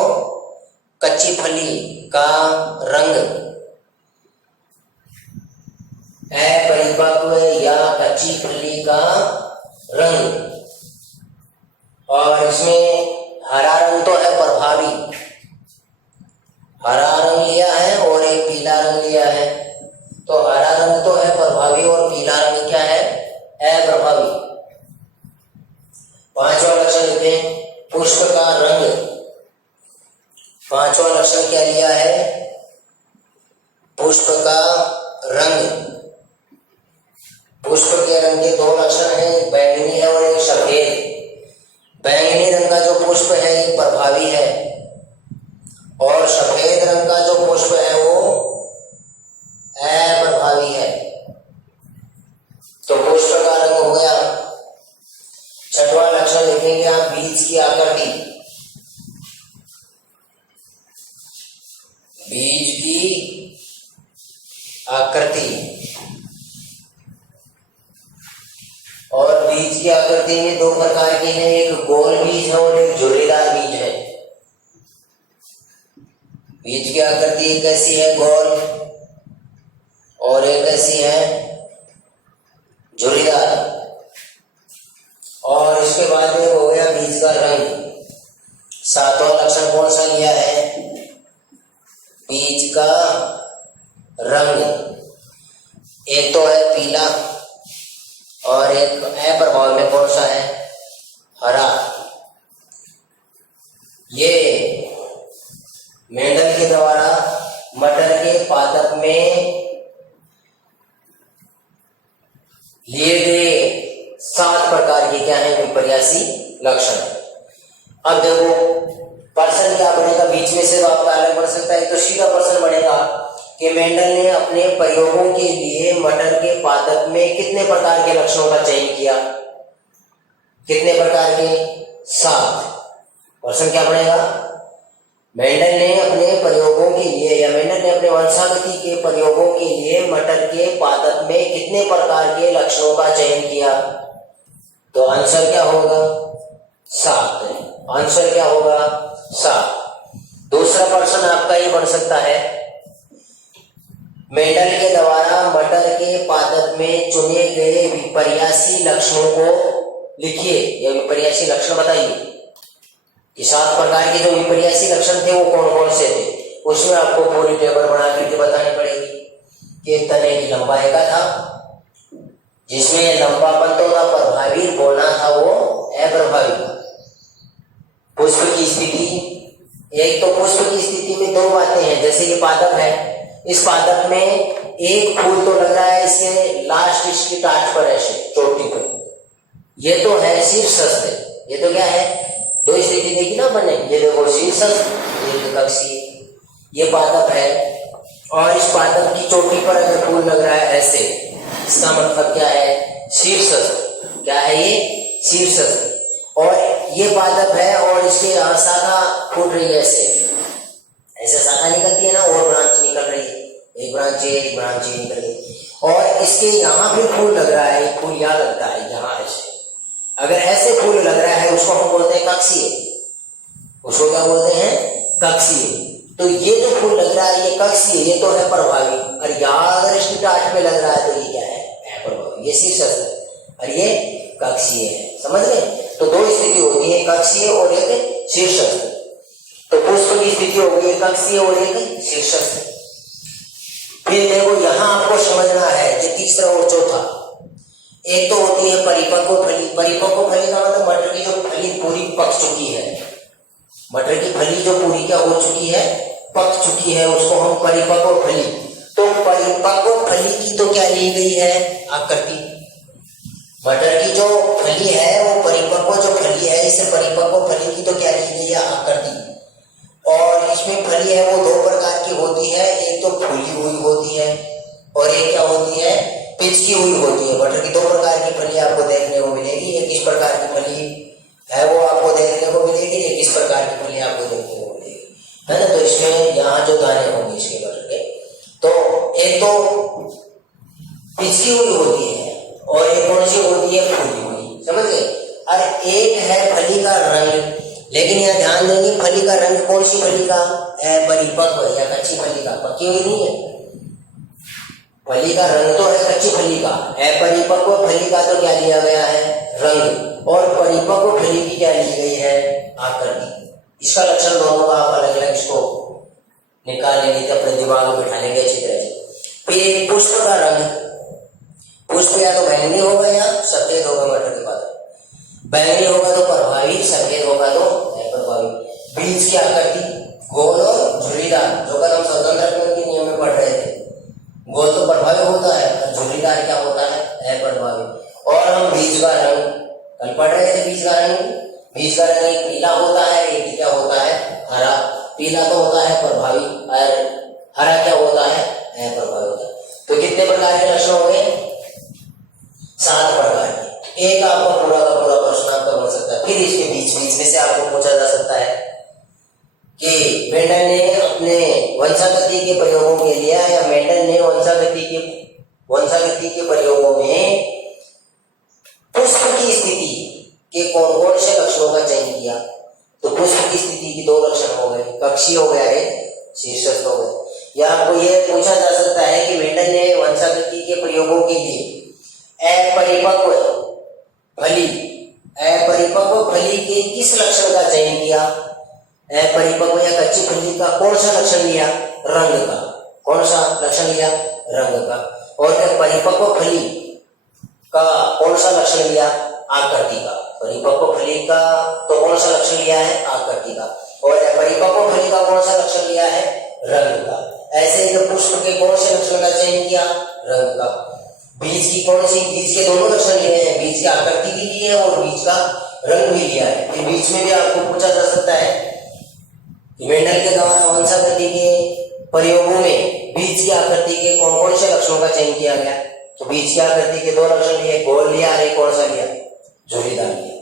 कच्ची फली का रंग, अपरिपक्व या कच्ची फली का रंग। और इसमें हरा रंग तो है प्रभावी, हरा रंग लिया है और एक पीला रंग लिया है, तो हरा रंग तो है प्रभावी और पीला रंग क्या है, अप्रभावी। पांचवा लक्षण लिखते हैं, पुष्प का रंग। पांचवा लक्षण क्या लिया है, पुष्प का रंग। पुष्प के रंग के दो लक्षण हैं, एक बैंगनी है और एक सफेद। बैंगनी रंग का जो पुष्प है ये प्रभावी है, और सफेद रंग का जो पुष्प है वो अप्रभावी है। तो पुष्प का रंग हो गया। छठवां लक्षण लिखेंगे आप, बीज की आकृति। बीज की आकृति, और बीज की आकृति में दो प्रकार के हैं, एक गोल बीज है और एक झुर्रीदार बीज है। बीज की आकृति एक ऐसी है गोल और एक ऐसी है झुर्रीदार। और इसके बाद में हो गया बीज का रंग। सातवां लक्षण कौन सा लिया है, बीज का रंग। एक तो है पीला और एक अप्रभाव में कौन सा है, हरा। ये मेंडल के द्वारा मटर के पादप में लिए गए 7 प्रकार के क्या है, विपर्यासी लक्षण। अब देखो प्रश्न क्या बनेगा, बीच में से आपका अलग बढ़ सकता है। तो सीधा प्रश्न बनेगा कि मेंडल ने अपने प्रयोगों के लिए मटर के पादप में कितने प्रकार के लक्षणों का चयन किया, कितने प्रकार के, 7। प्रश्न क्या बनेगा, मेंडल ने अपने प्रयोगों के लिए, या मेंडल ने अपने वंशागति के प्रयोगों के लिए मटर के पादप में कितने प्रकार के लक्षणों का चयन किया। तो आंसर क्या होगा, 7। आंसर क्या होगा, 7। दूसरा प्रश्न आपका ये बन सकता है, मेंडल के द्वारा मटर के पादप में चुने गए विपर्यासी लक्षणों को लिखिए, या विपर्यासी लक्षण बताइए कि 7 प्रकार के जो विपर्यासी लक्षण थे वो कौन कौन से थे। उसमें आपको पूरी टेबल बना करके बतानी पड़ेगी कि एक तने की लंबाई का था, जिसमें लंबापन तो था प्रभावी, बोलना था वो अप्रभावी। पुष्प की स्थिति, एक तो पुष्प की स्थिति में 2 बातें हैं, जैसे ये पादप है, इस पादप में एक फूल तो लग रहा है इसके लास्ट, इसकी टाट पर, ऐसे चोटी पर, ये तो है शीर्षस्थ। ये तो क्या है, 2 स्थिति देखी ना बने, ये देखो शीर्षस्थ, ये कक्षीय, ये पादप है, और इस पादप की चोटी पर अगर फूल लग रहा है ऐसे, इसका मतलब क्या है, शीर्षस्थ। क्या है ये, शीर्षस्थ। और ये पादप है और इसके शाखा फूट रही है, ऐसे ऐसे शाखा निकलती है ना, और ब्रांच निकल रही है, एक ब्रांच निकल रही, और इसके यहाँ भी फूल लग रहा है, फूल यहाँ लगता है, यहाँ ऐसे, अगर ऐसे फूल लग रहा है उसको हम बोलते हैं कक्षीय। उसको क्या बोलते हैं, कक्षीय। तो ये जो फूल लग रहा है ये कक्षीय, ये तो है प्रभावी, और यहाँ अगर इसकी टाट में लग रहा है तो ये क्या है, अप्रभावी, ये शीर्षस्थ है और ये कक्षीय है। समझ गए। तो 2 स्थिति होती है, कक्षीय और एक शीर्षस्थ। तो पुष्प की स्थिति होगी एक कक्षीय और एक शीर्षस्थ। फिर देखो यहाँ आपको समझना है जो तीसरा और चौथा, एक तो होती है परिपक्व फली। परिपक्व फली का मतलब मटर की जो फली पूरी पक चुकी है, मटर की फली जो पूरी क्या हो चुकी है, पक चुकी है, उसको हम परिपक्व फली। तो परिपक्व फली की तो क्या ली गई है, आकृति। मटर की जो फली है वो परिपक्व जो फली है, इस परिपक्व फली की तो क्या ली गई है, आकृति। और इसमें फली है वो 2 प्रकार की होती है, एक तो फूली हुई होती है और एक क्या होती है, पिचकी हुई होती है। मटर की 2 प्रकार की फली आपको देखने को मिलेगी, एक इस प्रकार की फली है वो आपको देखने को मिलेगी, एक इस प्रकार की फली आपको देखने को मिलेगी, है ना। तो इसमें यहाँ जो दाने होंगे इसके मटर के, तो एक तो पिसी हुई होती है और एक कौन सी होती है, फूली हुई। समझ गए? और एक है फली का रंग, लेकिन यहाँ ध्यान देंगे फली का रंग कौन सी फली का, अपरिपक्व या कच्ची फली का, पकी हुई नहीं है। फली का रंग तो है कच्ची फली का, अपरिपक्व फली का तो क्या लिया गया है, रंग, और परिपक्व फली की क्या ली गई है, आकृति। इसका लक्षण दोनों का आप अलग अलग इसको निकाल लेंगे, अपने दिमाग में बिठा लेंगे अच्छी तरह से। फिर पुष्प का रंग, पुष्प या तो बैंगनी होगा या सफेद होगा, मटर के पात बैंगनी होगा तो प्रभावी, सफेद होगा तो अप्रभावी। बीज की आकृति गोल और झुर्रीदार, जो कल हम स्वतंत्र के नियम में पढ़ रहे थे, गोल तो प्रभावी होता है और झुर्रीदार क्या होता है, अप्रभावी। और हम बीज का रंग कल पढ़ रहे थे, बीज का रंग एक पीला होता है, एक क्या होता है, हरा। पीला तो होता है प्रभावी और हरा क्या होता है, अप्रभावी होता है। तो कितने प्रकार के लक्षण हो गए, 7 प्रकार के। एक आपका पूरा का पूरा प्रश्न आपका बन सकता है। फिर इसके बीच बीच में से आपको पूछा जा सकता है कि मेंडल ने अपने वंशागति के प्रयोगों के लिए, या मेंडल ने वंशागति के प्रयोगों में पुष्प की स्थिति के कौन कौन से लक्षणों का चयन किया। तो पुष्प की स्थिति की 2 लक्षण हो गए, कक्षीय हो गया है, शीर्षस्थ हो गए। या आपको यह पूछा जा सकता है कि मेंडल ने वंशागति के प्रयोगों के लिए अपरिपक्व फली के किस लक्षण का चयन किया। अपरिपक्व या कच्ची फली का कौन सा लक्षण लिया, रंग का। कौन सा लक्षण लिया, रंग का। और परिपक्व फली का कौन सा लक्षण लिया, आकृति का। परिपक्व फली का तो कौन सा लक्षण लिया है, आकृति का। और अपरिपक्व फली का कौन सा लक्षण लिया है, रंग का। ऐसे ही पुष्प के कौन से लक्षण का चयन किया, रंग का। बीज की कौन सी, बीज के दोनों लक्षण लिए हैं, बीज की आकृति भी ली है और बीज का रंग भी लिया है। फिर बीच में भी आपको पूछा जा सकता है कि मेंडल के द्वारा वंशागति के प्रयोगों में बीज की आकृति के कौन कौन से लक्षणों का चयन किया गया। तो बीज की आकृति के 2 लक्षण लिए, गोल लिया और एक कौन सा लिया, झुर्रीदार लिया।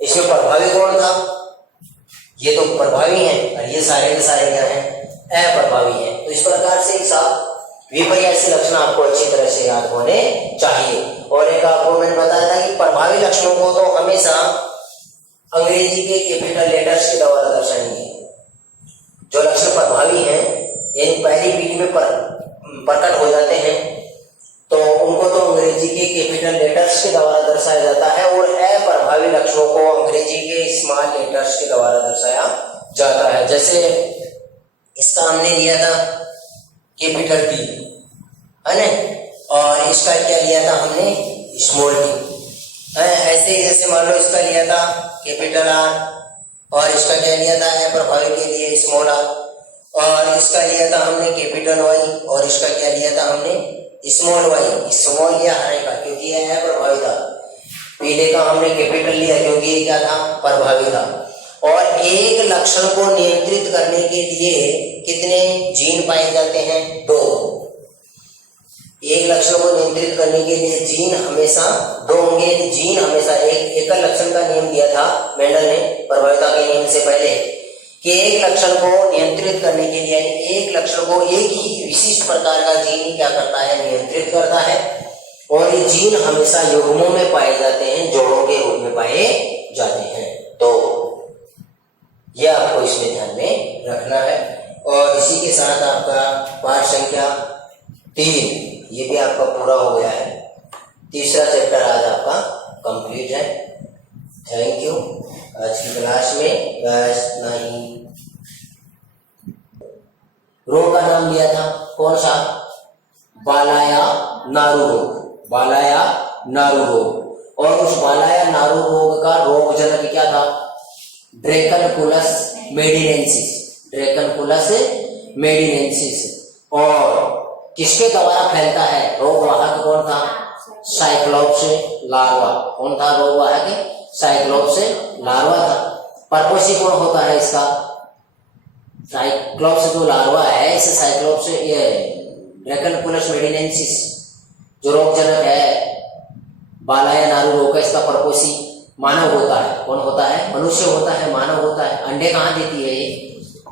इसमें प्रभावी कौन था, ये तो प्रभावी है और ये सारे के सारे क्या है, अप्रभावी है। तो इस प्रकार से साथ विपर्यासी लक्षण आपको अच्छी तरह से याद होने चाहिए। और एक आपको मैंने बताया था कि प्रभावी लक्षणों को तो हमेशा अंग्रेजी के कैपिटल लेटर्स के द्वारा दर्शाएंगे। जो लक्षण प्रभावी हैं यानी पहली पीढ़ी में प्रकट हो जाते हैं तो उनको तो अंग्रेजी के कैपिटल लेटर्स के द्वारा दर्शाया जाता है, और अप्रभावी लक्षणों को अंग्रेजी के स्मॉल लेटर्स के द्वारा दर्शाया जाता है। जैसे इसका हमने लिया था कैपिटल टी, है ना, और इसका क्या लिया था हमने, स्मॉल टी। ऐसे ही जैसे मान लो इसका लिया था कैपिटल आर और इसका क्या लिया था अप्रभावी के लिए स्मॉल आर, और इसका लिया था हमने कैपिटल वाई और इसका क्या लिया था हमने स्मॉल वाई। स्मॉल लिया हरे का क्योंकि यह अप्रभावी था, पीले का हमने कैपिटल लिया क्योंकि ये क्या था, प्रभावी था। और एक लक्षण को नियंत्रित करने के लिए कितने जीन पाए जाते हैं, 2। एक लक्षण को नियंत्रित करने के लिए जीन हमेशा 2 होंगे। जीन हमेशा एक एकल लक्षण का नियम दिया था मेंडल ने प्रभाविता के नियम से पहले कि एक लक्षण को नियंत्रित करने के लिए एक लक्षण को एक ही विशिष्ट प्रकार का जीन ही क्या करता है, नियंत्रित करता है। और ये जीन हमेशा युग्मों में पाए जाते हैं, जोड़ों के रूप में पाए जाते हैं। तो यह आपको इसमें ध्यान में रखना है। और इसी के साथ आपका पाठ संख्या 3 ये भी आपका पूरा हो गया है। तीसरा चैप्टर आज आपका कंप्लीट है। Thank you. आज की क्लास में बस नहीं, रोग का नाम लिया था कौन सा, बालाया नारू रोग। बालाया नारू रोग। और उस बालाया नारू रोग का रोगजनक क्या था, ड्रैकनकुलस मेडिनेंसिस। ड्रैकनकुलस मेडिनेंसिस। और किसके द्वारा फैलता है, रोगवाहक कौन था, साइक्लोप्स लार्वा। कौन था रोगवाहक, साइक्लोप्स लार्वा था। पर्पोसी कौन होता है इसका, साइक्लोप्स जो लार्वा है, इसे साइक्लोप्स ये ड्रैकनकुलस मेडिनेंसिस जो रोगजनक है बालाया नारू रोग का, इसका पर्पोसी मानव होता है। कौन होता है, मनुष्य होता है, मानव होता है। अंडे कहाँ देती है ये,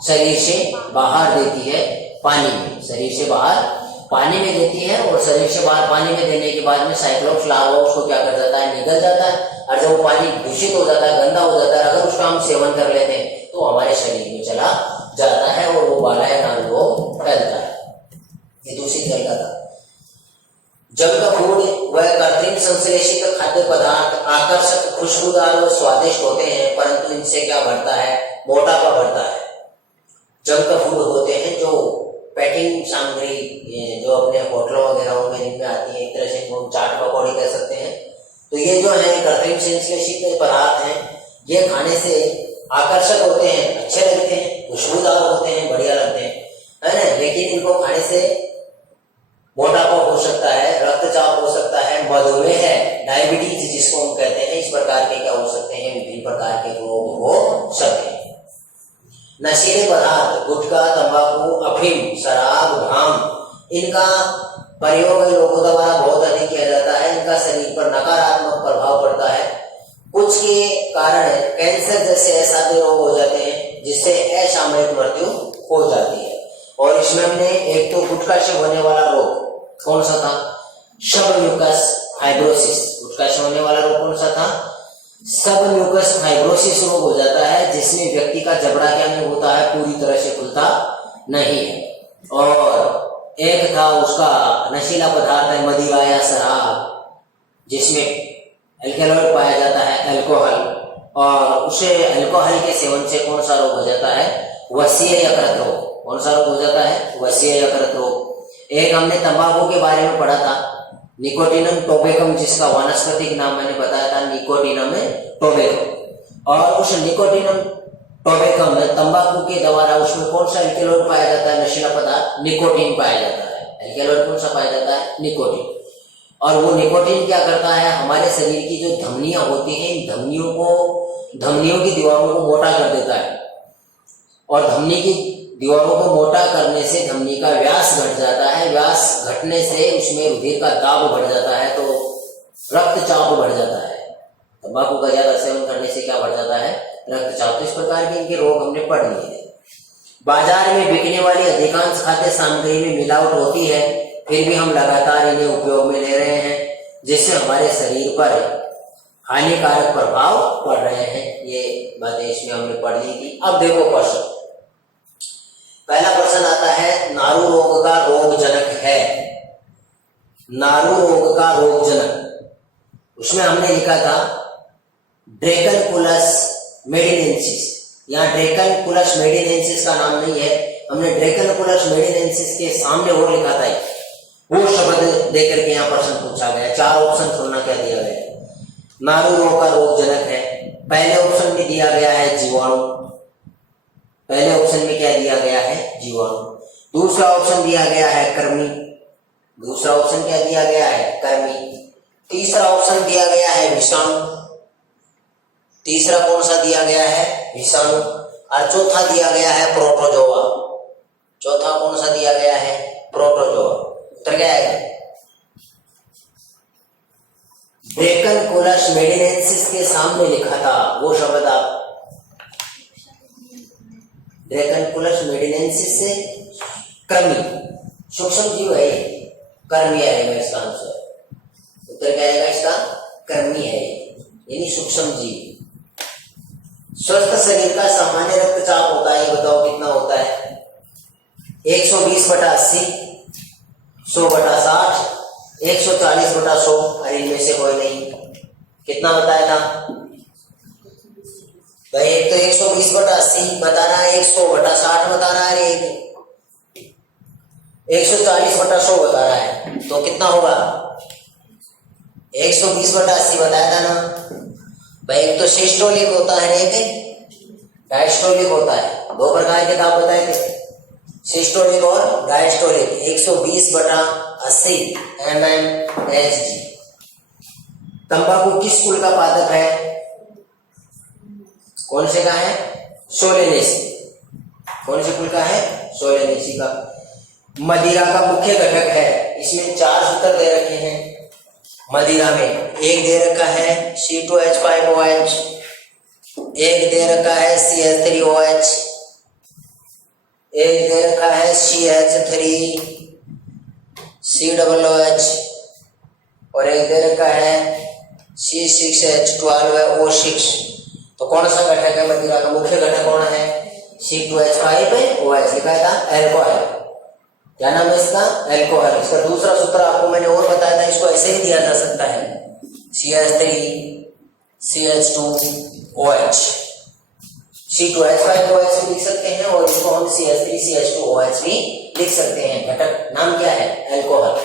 शरीर से बाहर देती है, पानी में, शरीर से बाहर पानी में देती है और शरीर से बाहर पानी में देने के बाद में साइक्लोप्स लार्वा उसको क्या कर जाता है, निगल जाता है। और जब वो पानी दूषित हो जाता है, गंदा हो जाता है, अगर उसका हम सेवन कर लेते हैं तो हमारे शरीर में चला जाता है और वो बाला या नाल रोग फैलता है। ये दूषित जल का था। जल का फूड वह कृत्रिम संश्लेषित खाद्य पदार्थ आकर्षक, खुशबूदार और स्वादिष्ट होते हैं, परंतु इनसे क्या बढ़ता है, मोटापा बढ़ता है। जल का फूड होते हैं जो पैकिंग सामग्री जो अपने होटलों वगैरह में इनमें आती है, एक तरह से इनको चाट पकौड़ी कह सकते हैं। तो ये जो है कृत्रिम संश्लेषित पदार्थ हैं, ये खाने से आकर्षक होते हैं, अच्छे लगते हैं, खुशबूदार होते हैं, बढ़िया लगते हैं, है ना। लेकिन इनको खाने से मोटापा हो सकता है, रक्तचाप हो सकता है, मधुमेह है, डायबिटीज जिसको हम कहते हैं, इस प्रकार के क्या हो सकते हैं, विभिन्न प्रकार के रोग हो सकते हैं। नशीले पदार्थ गुटखा, तंबाकू, अफीम, शराब, भांग, इनका प्रयोग लोगों द्वारा बहुत अधिक किया जाता है। इनका शरीर पर नकारात्मक प्रभाव पड़ता है। कुछ के कारण कैंसर जैसे असाध्य रोग हो जाते हैं, जिससे असामयिक मृत्यु हो जाती है। और इसमें हमने एक तो गुटखा से होने वाला रोग कौन सा था, सबम्यूकस फाइब्रोसिस। गुटखा से होने वाला रोग कौन सा था, सबम्यूकस फाइब्रोसिस रोग हो जाता है, जिसमें व्यक्ति का जबड़ा क्या नहीं होता है, पूरी तरह से खुलता नहीं है। और एक था उसका नशीला पदार्थ है मदिरा या शराब, जिसमें अल्कोहल पाया जाता है, अल्कोहल। और उसे अल्कोहल के सेवन से कौन सा रोग हो जाता है, वसीय यकृत रोग। कौन सा रोग हो जाता है, वसीय यकृत रोग। एक हमने तंबाकू के बारे में पढ़ा था, निकोटिनम टोबैकम, जिसका वानस्पतिक नाम मैंने बताया था, निकोटिनम टोबैकम। और उस निकोटिनम टोबैकम में तंबाकू के द्वारा उसमें कौन सा एल्कलॉइड पाया जाता है, नशीला पदार्थ, निकोटीन पाया जाता है। एल्कलॉइड कौन सा पाया जाता है, निकोटीन। और वो निकोटीन क्या करता है, हमारे शरीर की जो धमनियां होती हैं, इन धमनियों की दीवारों को मोटा कर देता है। और धमनी की दीवारों को मोटा करने से धमनी का व्यास घट जाता है। व्यास घटने से उसमें रुधिर का दाब बढ़ जाता है, तो रक्तचाप बढ़ जाता है। तंबाकू का ज्यादा सेवन करने से क्या बढ़ जाता है, रक्तचाप। तो इस प्रकार के इनके रोग हमने पढ़ लिए थे। बाजार में बिकने वाली अधिकांश खाद्य सामग्री में मिलावट होती है, फिर भी हम लगातार इन्हें उपयोग में ले रहे हैं, जिससे हमारे शरीर पर हानिकारक प्रभाव पड़ रहे हैं। ये बातें इसमें हमने पढ़ ली थी। अब देखो प्रश्न, पहला प्रश्न आता है, नारू रोग का रोगजनक है। नारू रोग का रोगजनक, उसमें हमने लिखा था ड्रेकनकुलस मेडिनेंसिस। यहाँ ड्रेकनकुलस मेडिनेंसिस का नाम नहीं है, हमने ड्रेकनकुलस मेडिनेंसिस के सामने वो लिखा था, वो शब्द देकर के यहाँ प्रश्न पूछा गया। चार ऑप्शन सुनना क्या दिया गया, नारू रोग का रोगजनक है। पहले ऑप्शन में दिया गया है जीवाणु, पहले ऑप्शन में क्या दिया गया है, जीवाणु। दूसरा ऑप्शन दिया गया है कृमि, दूसरा ऑप्शन क्या दिया गया है, कृमि। तीसरा ऑप्शन दिया गया है विषाणु, तीसरा कौन सा दिया गया है, विषाणु। और चौथा दिया गया है प्रोटोजोआ, चौथा कौन सा दिया गया है, प्रोटोजोआ। उत्तर क्या आएगा, ड्रेकनकुलस मेडिनेंसिस के सामने लिखा था वो शब्द आप, ड्रेकनकुलस मेडिनेंसिस से कृमि, सूक्ष्म जीव है, कृमि आएगा इसका आंसर। उत्तर क्या आएगा इसका, कृमि है, यानी सूक्ष्म जीव। स्वस्थ शरीर का सामान्य रक्तचाप होता है, बताओ कितना होता है, 120/80, 100/60, 140/100। और इनमें से कोई नहीं, कितना बताया था भाई, एक तो 120/80 बता रहा है, 100/60 बता रहा है, एक 140/100 बता रहा है। तो कितना होगा, 120/80 बताया था ना भाई। एक तो सिस्टोलिक होता है, एक डायस्टोलिक होता है। दो प्रकार के दाब बताए थे, सिस्टोलिक और डायस्टोलिक। 120/80 mmHg। तंबाकू किस कुल का पादप है, कौन से का है, सोलेनेसी। कौन से कुल का है, सोलेनेसी का। मदिरा का मुख्य घटक है, इसमें 4 सूत्र दे रखे हैं मदिरा में। एक दे रखा है C2H5OH, एक दे रखा है CH3OH, एक दे रखा है CH3, COOH और एक दे रखा है C6H12O6। तो कौन सा घटक है मदिरा का? मुख्य घटक कौन है? C2H5OH लिखा था एल्कोहल। क्या नाम है इसका? एल्कोहल। इसका दूसरा सूत्र आपको मैंने और बताया था, इसको ऐसे ही दिया जा सकता है CH3CH2OH। C2H5OH भी लिख सकते हैं और इसको हम CH3CH2OH भी लिख सकते हैं। घटक नाम क्या है? एल्कोहल।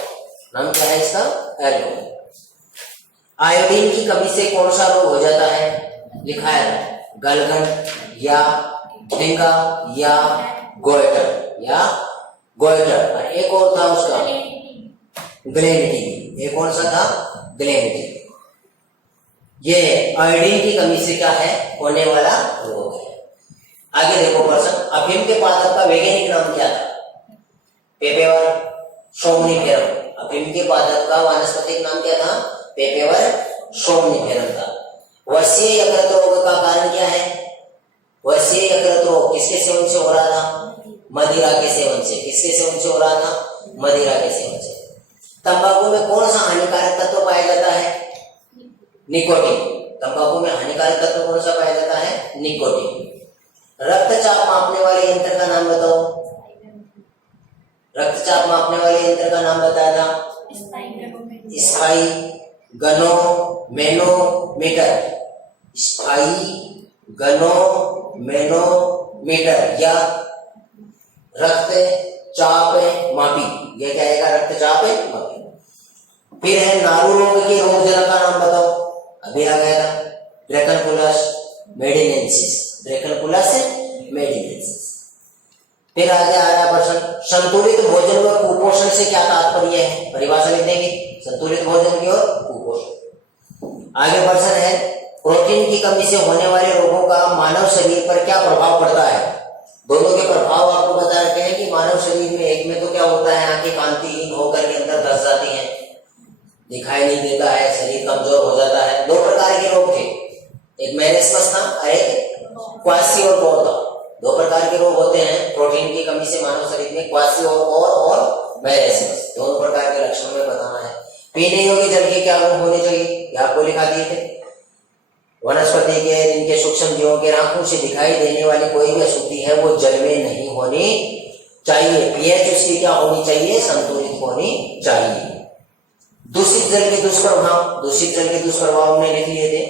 नाम क्या है इसका? एल्कोहल। आयोडीन की कमी से कौन सा रोग हो जाता है? लिखा है गलगंड या डेंगा या गोइटर और एक और था उसका ग्लेनिटीन। एक कौन सा था? ग्लेनिटीन। ये आयोडीन की कमी से क्या है? होने वाला रोग है। आगे देखो प्रश्न, अफीम के पादप का वैज्ञानिक नाम क्या था? पेपेवर सोमनिफेरम। अफीम के पादप का वानस्पतिक नाम क्या था? पेपेवर सोमनिफेरम था। वसीय यकृत रोग का कारण क्या है? वसीय यकृत रोग किसके सेवन से हो रहा था? मदिरा के सेवन से। किसके सेवन से हो रहा था? मदिरा के सेवन से। तंबाकू में कौन सा हानिकारक तत्व पाया जाता है? निकोटीन। तंबाकू में हानिकारक तत्व कौन सा पाया जाता है? निकोटीन। रक्तचाप मापने वाले यंत्र का नाम बताओ। रक्तचाप मापने वाले यंत्र का नाम बताया था स्पाइगनोमेनोमीटर। स्पाइगनोमेनोमीटर या रक्तचाप मापी। ये क्या आएगा? रक्तचाप मापी। फिर है नारू रोग के रोगजनक का नाम बताओ। अभी आ गया था ड्रैकनकुलस मेडिनेंसिस। ड्रैकनकुलस मेडिनेंसिस। फिर आगे आ रहा प्रश्न, संतुलित भोजन व कुपोषण से क्या तात्पर्य है? परिभाषा लिख देंगे संतुलित भोजन की और कुपोषण। आगे प्रश्न है, प्रोटीन की कमी से होने वाले रोगों का मानव शरीर पर क्या प्रभाव पड़ता है? दोनों के प्रभाव आपको बता रखे हैं कि मानव शरीर में एक में तो क्या होता है, आंखें कांतिहीन होकर के अंदर धस जाती हैं, दिखाई नहीं देता है, शरीर कमजोर हो जाता है। दो प्रकार के रोग थे, एक मेरेस्मस था और एक क्वासियोकोर था। दो प्रकार के रोग होते हैं प्रोटीन की कमी से मानव शरीर में, क्वासियोकोर और मेरेस्मस। दोनों प्रकार के लक्षण में बताना है। पीने योग्य जल के क्या गुण होने चाहिए? ये आपको लिखा दिए थे। वनस्पति के इनके सूक्ष्म जीवों के आंखों से दिखाई देने वाली कोई भी अशुद्धि है वो जल में नहीं होनी चाहिए। पीएच उसकी क्या होनी चाहिए? संतुलित होनी चाहिए। दूषित जल के दुष्प्रभाव। दूषित जल के दुष्प्रभाव हमने लिख लिए थे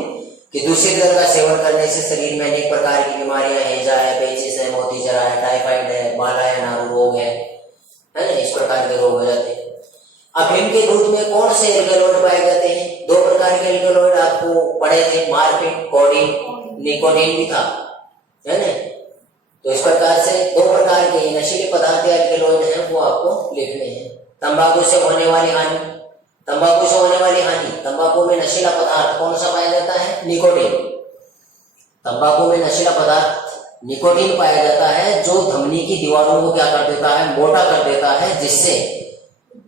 कि दूषित जल का सेवन करने से शरीर में अनेक प्रकार की बीमारियां, हैजा है, पेचिस है, मोतीजरा है, टाइफाइड है, बाला है, नारू रोग है ना, इस प्रकार के रोग हो जाते हैं। अफीम के दूध में कौन से एल्कलॉइड पाए जाते हैं? दो प्रकार के एल्कलॉइड आपको पढ़े थे, मार्फिन, कोडीन, निकोटीन भी था, है ना। तो इस प्रकार से दो प्रकार के नशीले पदार्थ एल्कलॉइड हैं, वो आपको लिखने हैं। तंबाकू से होने वाली हानि। तंबाकू से होने वाली हानि, तंबाकू में नशीला पदार्थ कौन सा पाया जाता है? निकोटीन। तंबाकू में नशीला पदार्थ निकोटीन पाया जाता है, जो धमनी की दीवारों को क्या कर देता है? मोटा कर देता है, जिससे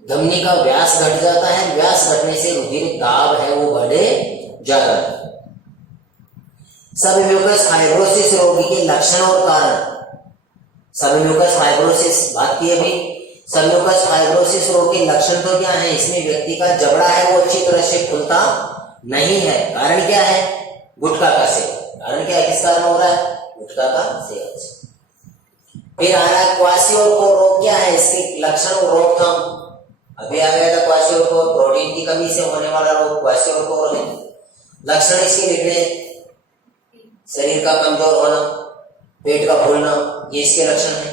धमनी का व्यास घट जाता है। व्यास घटने से रुधिर दाब है वो बढ़े जाता है। सबम्यूकस फाइब्रोसिस रोगी के लक्षण और कारण। सबम्यूकस फाइब्रोसिस बात की अभी। सबम्यूकस फाइब्रोसिस रोग के लक्षण तो क्या है? इसमें व्यक्ति का जबड़ा है वो अच्छी तरह से खुलता नहीं है। कारण क्या है? गुटखा का सेवन। कारण क्या है? किस कारण हो रहा है? गुटखा का सेवन से। फिर आ रहा है क्वासियोकोर रोग। क्या है इसके लक्षण और रोकथाम? अभी आ गया था क्वासियोकोर, प्रोटीन की कमी से होने वाला रोग क्वासियोकोर है। लक्षण इसके लिखने, शरीर का कमजोर होना, पेट का फूलना, ये इसके लक्षण है।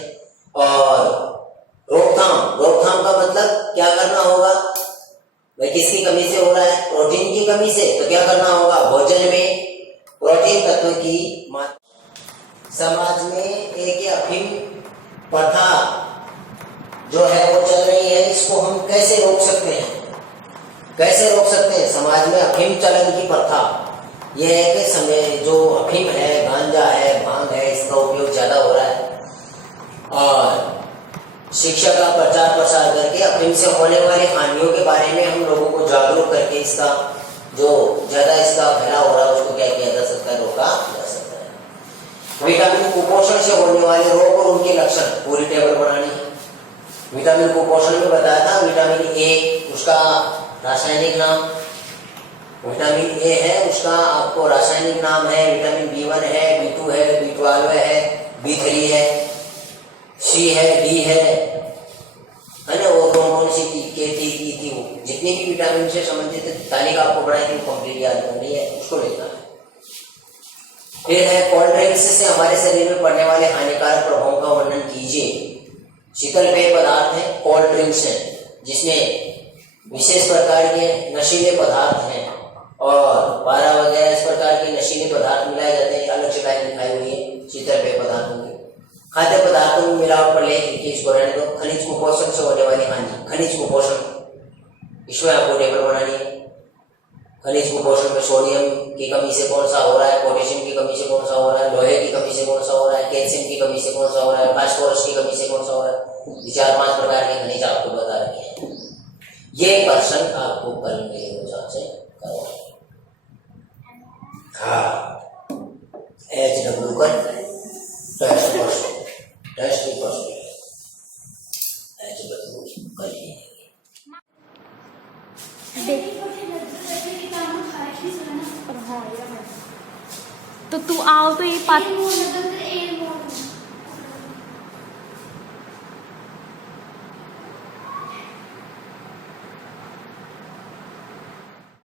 और रोकथाम, रोकथाम का मतलब क्या करना होगा भाई? किसकी कमी से हो रहा है? प्रोटीन की कमी से। तो क्या करना होगा? भोजन में प्रोटीन तत्व की मात्रा। समाज में एक अफीम प्रथा जो है वो चल रही है, इसको हम कैसे रोक सकते हैं? कैसे रोक सकते हैं समाज में अफीम चलन की प्रथा? यह है कि समय जो अफीम है, गांजा है, भांग है, इसका उपयोग ज्यादा हो रहा है और शिक्षा का प्रचार प्रसार करके अफीम से होने वाली हानियों के बारे में हम लोगों को जागरूक करके इसका जो ज्यादा इसका फैलाव हो रहा है उसको क्या किया जा सकता है? रोका जा सकता है। विटामिन कुपोषण से होने वाले रोग और उनके लक्षण पूरी टेबल बनानी है। विटामिन कुपोषण में बताया था, विटामिन ए उसका रासायनिक नाम, विटामिन ए है उसका आपको रासायनिक नाम है, विटामिन बी1 है, बी2 है, बी12 है, बी3 है, सी है, डी है ना, वो कौन सी के थी जितनी भी विटामिन से संबंधित तालिका आपको बनाई थी वो कंप्लीट याद करनी है, उसको लिखना है। फिर है कोल्ड ड्रिंक्स से हमारे शरीर में पड़ने वाले हानिकारक प्रभावों का वर्णन कीजिए। शीतल पेय पदार्थ है, कोल्ड ड्रिंक्स है, जिसमें विशेष प्रकार के नशीले पदार्थ हैं और पारा वगैरह इस प्रकार के नशीले पदार्थ मिलाए जाते हैं, अलग से लाइन दिखाई हुई है शीतल पेय पदार्थों की। खाद्य पदार्थों में मिलावट पर लेख लिखिए, इसको रहने दो। खनिज कुपोषण से होने वाली हानि, खनिज कुपोषण इसमें आपको टेबल बनानी है। खनिज कुपोषण में सोडियम की कमी से कौन सा हो रहा है, पोटेशियम की कमी से कौन सा हो रहा है, लोहे की कमी से कौन सा हो रहा है, कैल्शियम की कमी से कौन सा हो रहा है, फास्फोरस की कमी से कौन सा हो रहा है, ये 4-5 प्रकार के खनिज आपको बता रखे हैं। ये पर्सन आपको कल मेरे हिसाब से करवाए। हाँ, HW कर टेस्ट HW कर लिए। तो तू आओ तो ये